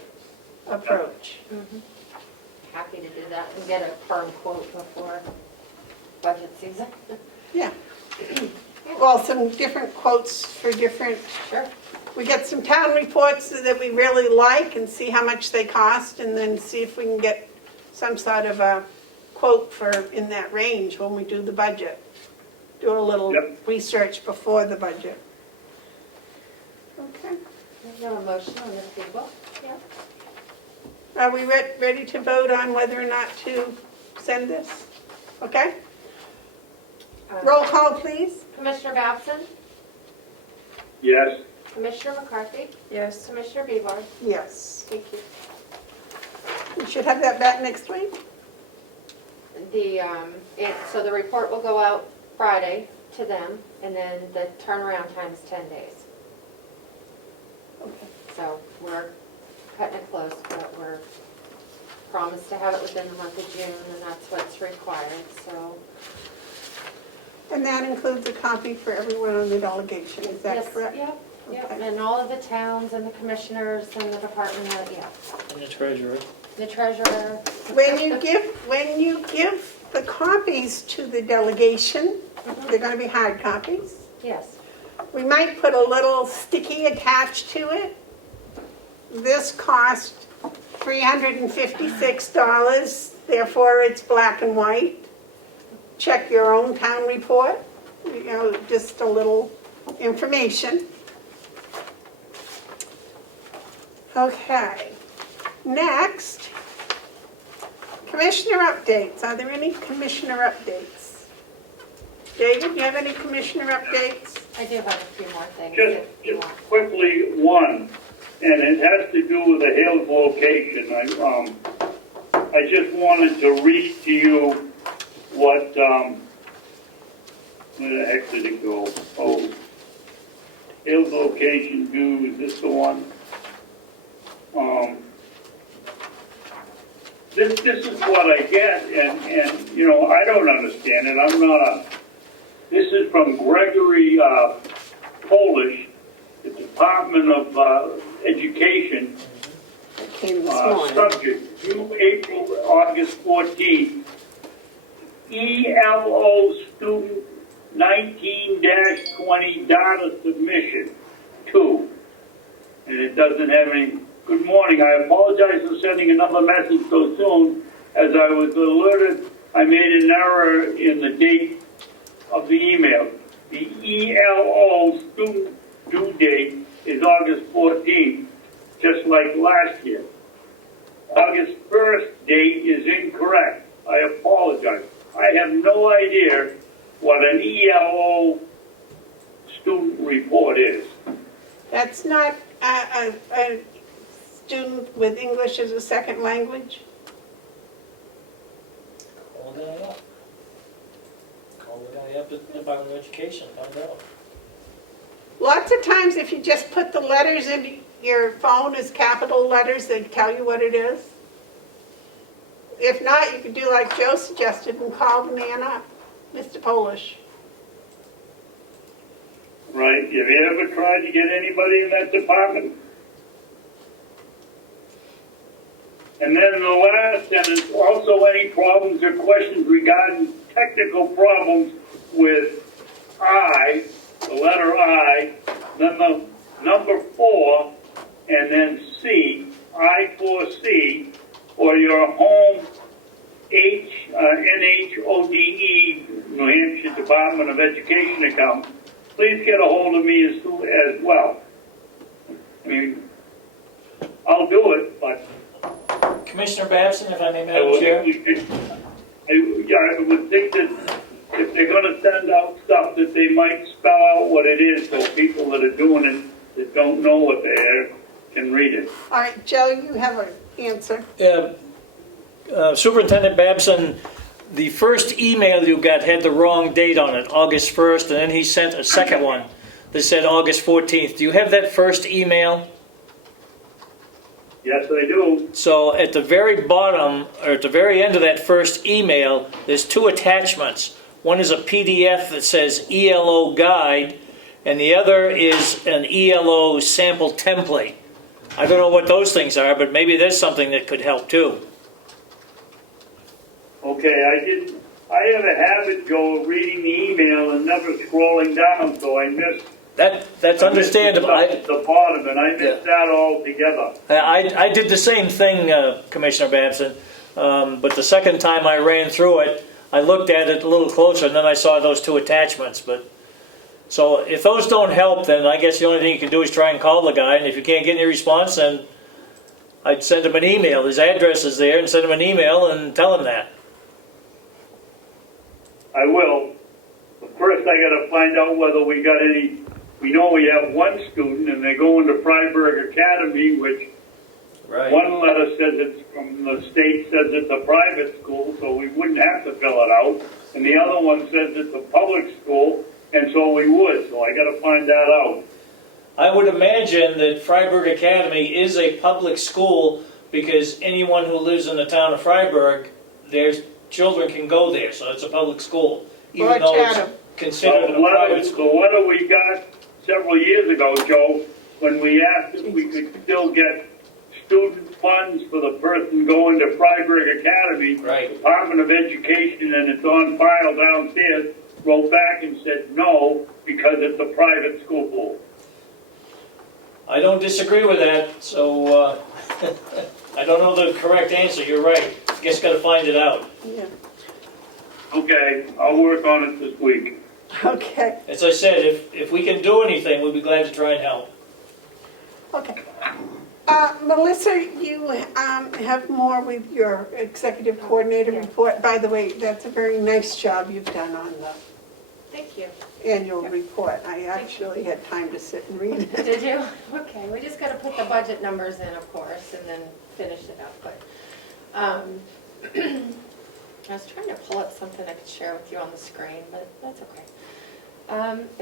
approach. Happy to do that and get a firm quote before budget season. Yeah. Well, some different quotes for different, Sure. we get some town reports that we really like and see how much they cost, and then see if we can get some sort of a quote for in that range when we do the budget. Do a little Yep. research before the budget. Okay. We have a motion on the table. Yeah. Are we ready to vote on whether or not to send this? Okay? Roll call, please. Commissioner Babson? Yes? Commissioner McCarthy? Yes. Commissioner Bieber? Yes. Thank you. We should have that back next week? So the report will go out Friday to them, and then the turnaround time is 10 days. Okay. So we're cutting it close, but we're promised to have it within the month of June, and that's what's required, so. And that includes a copy for everyone on the delegation, is that Yes, correct? Yep, yep, Okay. and all of the towns and the commissioners and the department head, yeah. And the treasurer. The treasurer. When you give the copies to the delegation, they're going to be hard copies. Yes, We might put a little sticky attached to it. This cost $356, therefore it's black and white. Check your own town report, you know, just a little information. Okay, next, commissioner updates. Are there any commissioner updates? David, do you have any commissioner updates? I do have a few more things Just, if you just want. quickly, one, and it has to do with the Hales location. I just wanted to read to you what, where the heck did it go? Oh, Hales location due, is this the one? This is what I get, and, you know, I don't understand it. I'm not this is from Gregory Polish, the Department of Education. Came this morning. Subject, due August 14th, ELO student 19-20 data submission 2. And it doesn't have any, good morning, I apologize for sending another message so soon. As I was alerted, I made an error in the date of the email. The ELO student due date is August 14th, just like last year. August 1st date is incorrect. I apologize. I have no idea what an ELO student report is. That's not a student with English as a second language? Call the guy up. Call the guy up at the Department of Education, find out. Lots of times, if you just put the letters in your phone as capital letters, they tell you what it is. If not, you could do like Joe suggested and call the man up, Mr. Polish. Right? Have you ever tried to get anybody in that department? And then in the last sentence, also any problems or questions regarding technical problems with I, the letter I, then the number 4, and then C, I4C, or your home NHODE, New Hampshire Department of Education account, please get a hold of me as well. I mean, I'll do it, but Commissioner Babson, if I may, I Madam would, Chair. I would think that if they're gonna send out stuff, that they might spell out what it is, so people that are doing it, that don't know what they're, can read it. All right, Joe, you have an answer. Superintendent Babson, the first email you got had the wrong date on it, August 1st, and then he sent a second one that said August 14th. Do you have that first email? Yes, I do. So at the very bottom, or at the very end of that first email, there's two attachments. One is a PDF that says ELO guide, and the other is an ELO sample template. I don't know what those things are, but maybe there's something that could help too. Okay, I have a habit, Joe, of reading the email and never scrolling down, so I missed. That's understandable. At the bottom, and I missed that altogether. I did the same thing, Commissioner Babson, but the second time I ran through it, I looked at it a little closer, and then I saw those two attachments. So if those don't help, then I guess the only thing you can do is try and call the guy, and if you can't get any response, then I'd send him an email. His address is there, and send him an email and tell him that. I will. But first, I got to find out whether we got any. We know we have one student, and they're going to Freiburg Academy, which one letter says it's from the state, says it's a private school, so we wouldn't have to fill it out. And the other one says it's a public school, and so we would. So I got to find that out. I would imagine that Freiburg Academy is a public school because anyone who lives in the town of Freiburg, their children can go there, so it's a public school, even though it's considered a private school. The letter we got several years ago, Joe, when we asked if we could still get student funds for the person going to Freiburg Academy, Department of Education, and it's on file downstairs, wrote back and said no, because it's a private school. I don't disagree with that, so I don't know the correct answer. You're right. I guess got to find it out. Yeah. Okay, I'll work on it this week. Okay. As I said, if we can do anything, we'd be glad to try and help. Okay. Melissa, you have more with your executive coordinator report. By the way, that's a very nice job you've done on the Thank you. annual report. I actually had time to sit and read it. Did you? Okay, we just got to put the budget numbers in, of course, and then finish it up. But I was trying to pull up something I could share with you on the screen, but that's okay.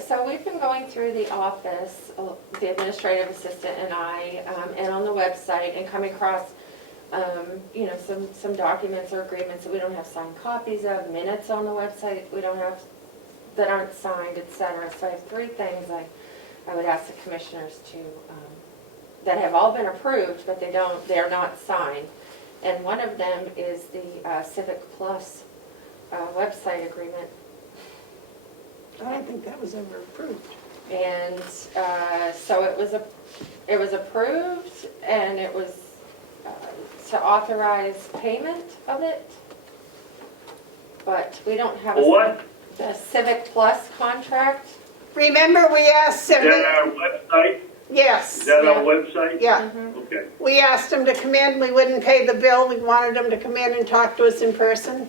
So we've been going through the office, the administrative assistant and I, and on the website, and coming across, some documents or agreements that we don't have signed copies of, minutes on the website we don't have that aren't signed, etc. So I have three things I would ask the commissioners to that have all been approved, but they're not signed. And one of them is the Civic Plus website agreement. I don't think that was ever approved. And so it was approved, and it was to authorize payment of it. But we don't have the Civic Plus contract. Remember we asked Civic. Is that our website? Yes. Is that our website? Yeah. Okay. We asked them to come in. We wouldn't pay the bill. We wanted them to come in and talk to us in person.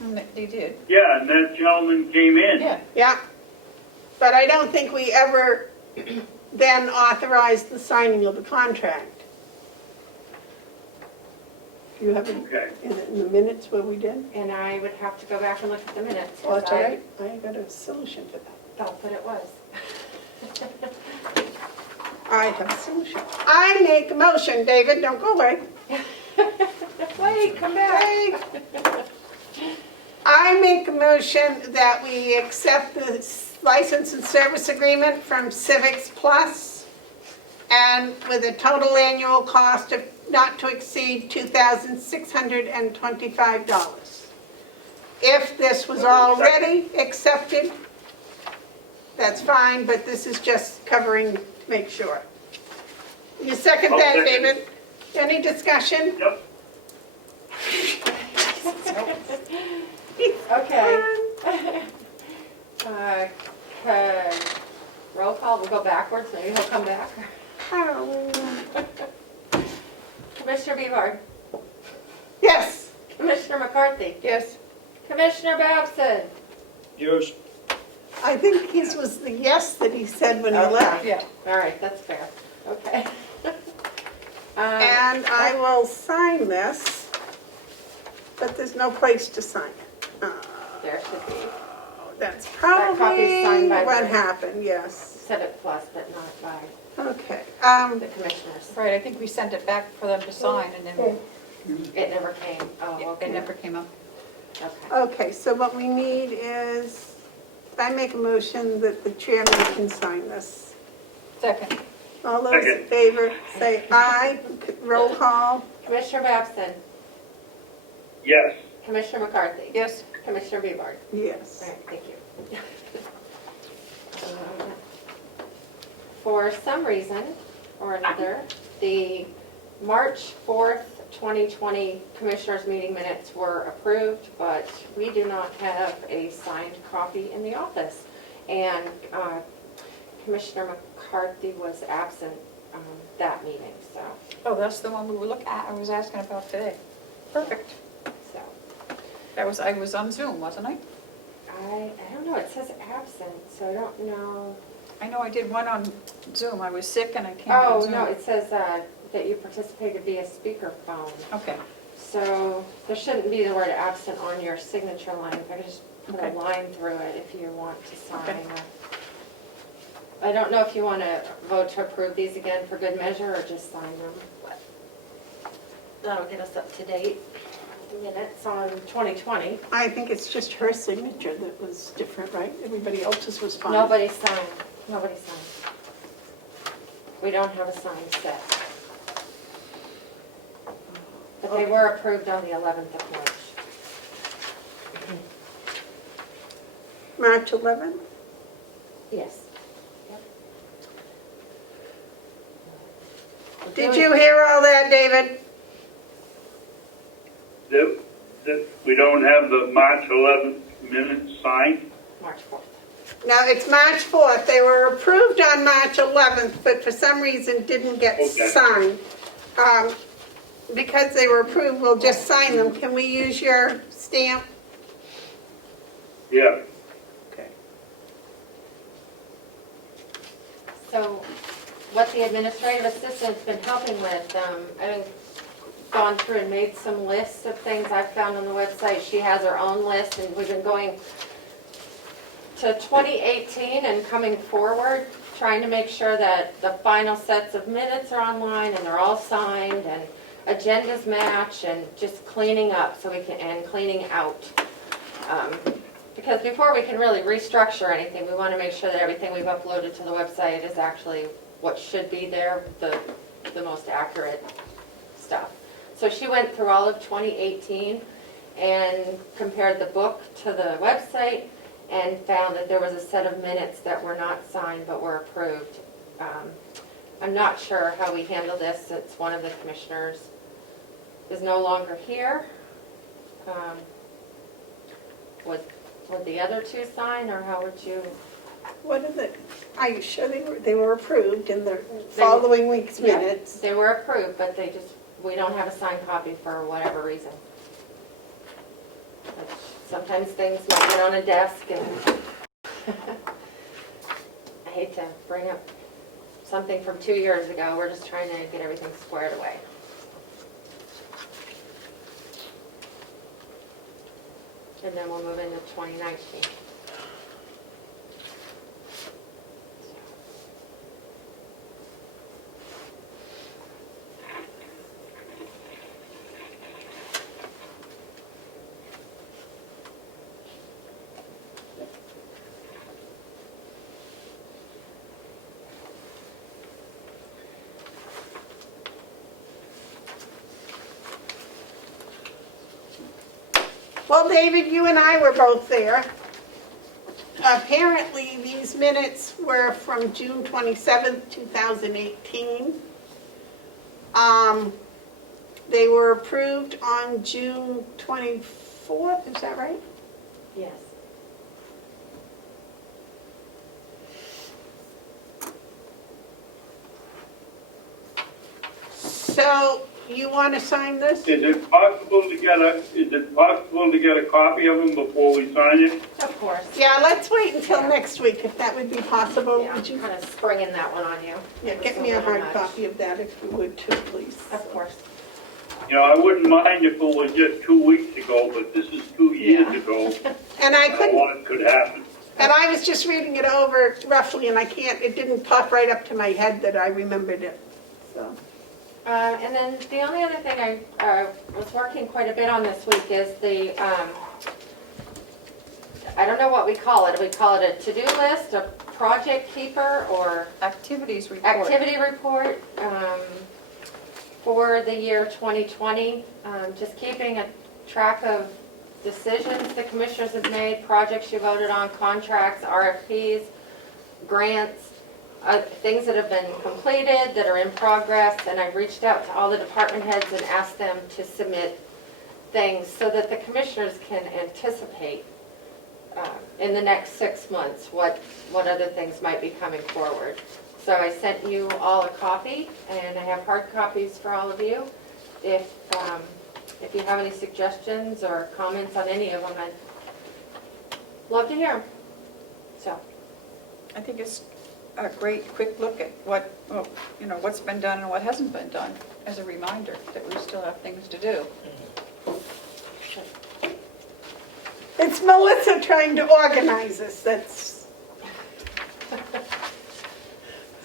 And they did. Yeah, and that gentleman came in. Yeah. But I don't think we ever then authorized the signing of the contract. Do you have it in the minutes where we did? And I would have to go back and look at the minutes. Oh, it's all right. I got a solution for that. Thought that it was. I have a solution. I make a motion, David, don't go away. Wait, come back. Wait. I make a motion that we accept the license and service agreement from Civics Plus, and with a total annual cost of not to exceed $2,625. If this was already accepted, that's fine, but this is just covering to make sure. You second that, David? Any discussion? Yep. Okay. Roll call, we'll go backwards, maybe he'll come back. Oh. Commissioner Bevard, Yes. Commissioner McCarthy, Yes. Commissioner Babson. Yours. I think his was the yes that he said when he Okay. left. Yeah. All right, that's fair. Okay. And I will sign this, but there's no place to sign it. There should be. That's copy's probably signed by what the- happened, yes. Said it plus, but not by Okay. the commissioners. Right, I think we sent it back for them to sign, and then It never came. Oh, it okay. never came up. Okay. Okay, so what we need is, I make a motion that the chairman can sign this. Second. All those in Second. favor, say aye. Roll call. Commissioner Babson, Yes. Commissioner McCarthy, Yes. Commissioner Bevard. Yes. All right, thank you. For some reason or another, the March 4th, 2020 Commissioners' meeting minutes were approved, but we do not have a signed copy in the office. And Commissioner McCarthy was absent that meeting, so. Oh, that's the one we were looking at, I was asking about today. Perfect. So I was on Zoom, wasn't I? I don't know, it says absent, so I don't know. I know I did one on Zoom, I was sick and I came on Oh, Zoom. no, it says that you participated via speakerphone. Okay, So there shouldn't be the word absent on your signature line. If I could just put a Okay. line through it if you want to sign. Okay. I don't know if you want to vote to approve these again for good measure or just sign them. That'll get us up to date. The minutes on 2020. I think it's just her signature that was different, right? Everybody else's was fine. Nobody signed. Nobody signed. We don't have a sign set. But they were approved on the 11th of March. March 11th? Yes. Did you hear all that, David? That we don't have the March 11th minutes signed? March 4th. No, it's March 4th. They were approved on March 11th, but for some reason didn't get Okay. signed. Because they were approved, we'll just sign them. Can we use your stamp? Yeah. Okay. So what the administrative assistant's been helping with, I've gone through and made some lists of things I've found on the website. She has her own list, and we've been going to 2018 and coming forward, trying to make sure that the final sets of minutes are online and they're all signed and agendas match, and just cleaning up so we can, and cleaning out. Because before we can really restructure anything, we want to make sure that everything we've uploaded to the website is actually what should be there, the most accurate stuff. So she went through all of 2018 and compared the book to the website and found that there was a set of minutes that were not signed but were approved. I'm not sure how we handle this since one of the commissioners is no longer here. Would the other two sign, or how would you? What are the, are you sure they were approved in the following week's Yeah, minutes? they were approved, but we don't have a signed copy for whatever reason. Sometimes things might get on a desk and I hate to bring up something from 2 years ago. We're just trying to get everything squared away. And then we'll move into 2019. Well, David, you and I were both there. Apparently, these minutes were from June 27th, 2018. They were approved on June 24th, is that right? Yes. So you want to sign this? Is it possible to get a copy of them before we sign it? Of course. Yeah, let's wait until next week, if that would be possible. Yeah, Would you? kind of springing that one on you. Yeah, get me a hard copy of that if you would too, please. Of course. You know, I wouldn't mind if it was just 2 weeks ago, but this is 2 years Yeah. ago. And I A couldn't, lot could happen. and I was just reading it over roughly, and it didn't pop right up to my head that I remembered it, so. And then the only other thing I was working quite a bit on this week is the, I don't know what we call it. We call it a to-do list, a project keeper, or Activities report. activity report for the year 2020. Just keeping a track of decisions the commissioners have made, projects you voted on, contracts, RFPs, grants, things that have been completed, that are in progress, and I've reached out to all the department heads and asked them to submit things so that the commissioners can anticipate in the next 6 months what other things might be coming forward. So I sent you all a copy, and I have hard copies for all of you. If you have any suggestions or comments on any of them, I'd love to hear them. So. I think it's a great quick look at what, what's been done and what hasn't been done, as a reminder that we still have things to do. It's Melissa trying to organize us,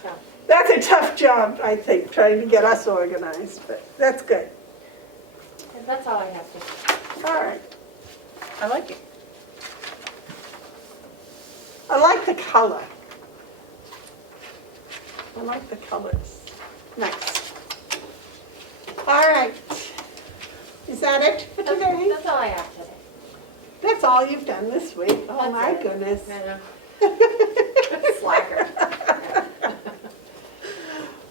So. that's a tough job, I think, trying to get us organized, but that's good. That's all I have to say. All right. I like it. I like the color. I like the colors. Nice. All right. Is that it for today? That's all I have today. That's all you've done this week? Oh, That's my it. goodness. I know. Slacker.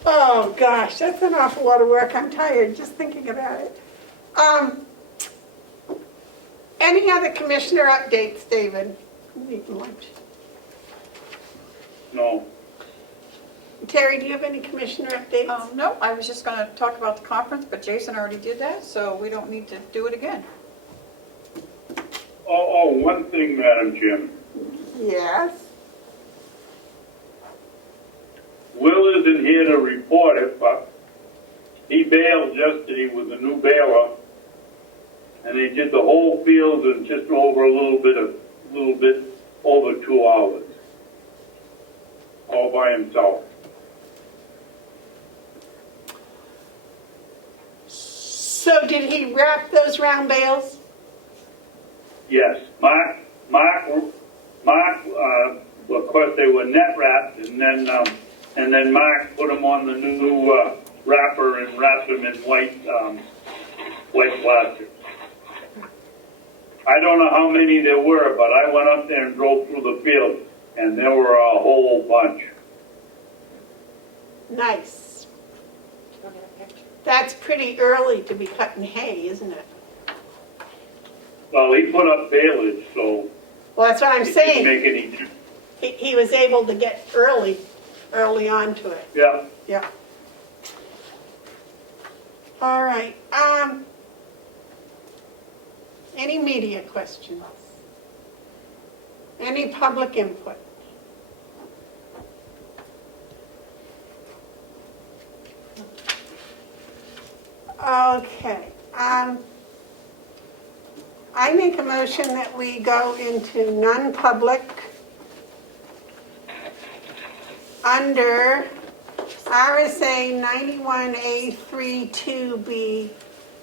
Oh, gosh, that's an awful lot of work. I'm tired just thinking about it. Any other commissioner updates, David? I'm eating lunch. No. Terry, do you have any commissioner updates? No, I was just going to talk about the conference, but Jason already did that, so we don't need to do it again. Oh, one thing, Madam Chairman. Yes. Will isn't here to report it, but he bailed yesterday with a new bailer, and they did the whole field in just over a little bit over 2 hours, all by himself. So did he wrap those round bales? Yes, Mark, of course they were net wrapped, and then Mark put them on the new wrapper and wrapped them in white plastic. I don't know how many there were, but I went up there and drove through the field, and there were a whole bunch. Nice. Go get a picture. That's pretty early to be cutting hay, isn't it? Well, he put up balage, so Well, that's what I'm it didn't saying. make any difference. He was able to get early onto it. Yeah. Yeah. All right. Any media questions? Any public input? Okay. I make a motion that we go into non-public under RSA 91A32B,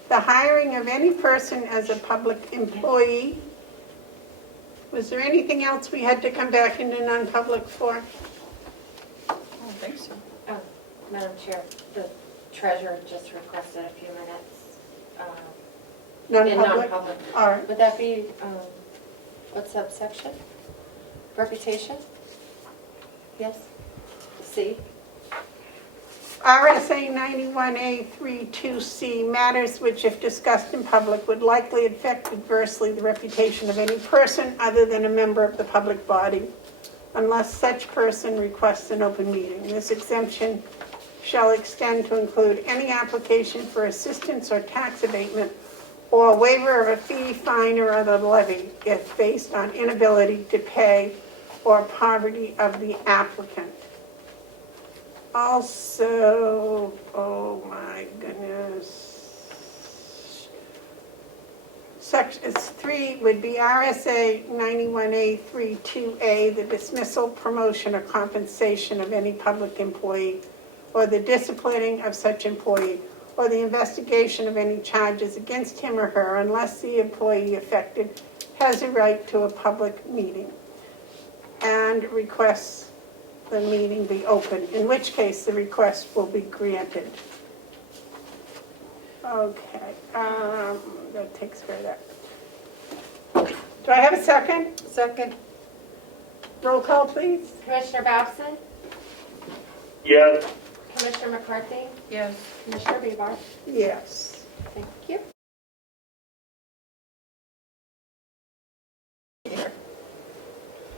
the hiring of any person as a public employee. Was there anything else we had to come back into non-public for? I don't think so. Oh, Madam Chair, the treasurer just requested a few minutes in Non-public? non-public. All right. Would that be, what subsection? Reputation? Yes? C? RSA 91A32C, matters which, if discussed in public, would likely affect adversely the reputation of any person other than a member of the public body, unless such person requests an open meeting. This exemption shall extend to include any application for assistance or tax abatement or waiver of a fee, fine, or other levy if based on inability to pay or poverty of the applicant. Also, oh my goodness. Section 3 would be RSA 91A32A, the dismissal, promotion, or compensation of any public employee, or the disciplining of such employee, or the investigation of any charges against him or her, unless the employee affected has a right to a public meeting and requests the meeting be open, in which case the request will be granted. Okay, that takes care of that. Do I have a second? Second. Roll call, please. Commissioner Babson? Yes. Commissioner McCarthy? Yes. Commissioner Bebar? Yes. Thank you.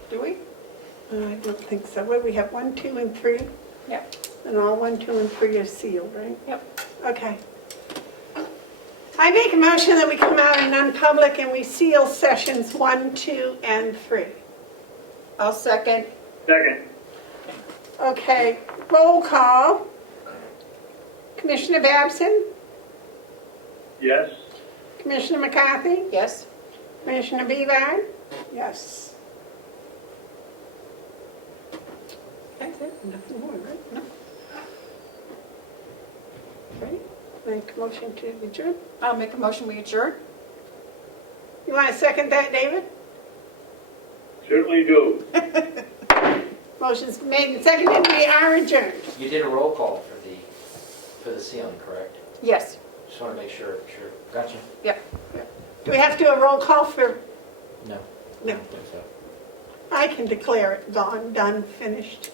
Do we? I don't think so. Well, we have 1, 2, and 3, Yep. and all 1, 2, and 3 are sealed, right? Yep. Okay. I make a motion that we come out in non-public and we seal sessions 1, 2, and 3. I'll second. Second. Okay, roll call. Commissioner Babson? Yes. Commissioner McCarthy? Yes. Commissioner Bevan? Yes. That's it, nothing more, right? No. Right, make a motion to adjourn. I'll make a motion, we adjourn. You want to second that, David? Certainly do. Motion's made and seconded, we are adjourned. You did a roll call for the sealing, correct? Yes. Just want to make sure. Gotcha. Yep. Do we have to do a roll call for, No. No. I don't think so. I can declare it gone, done, finished.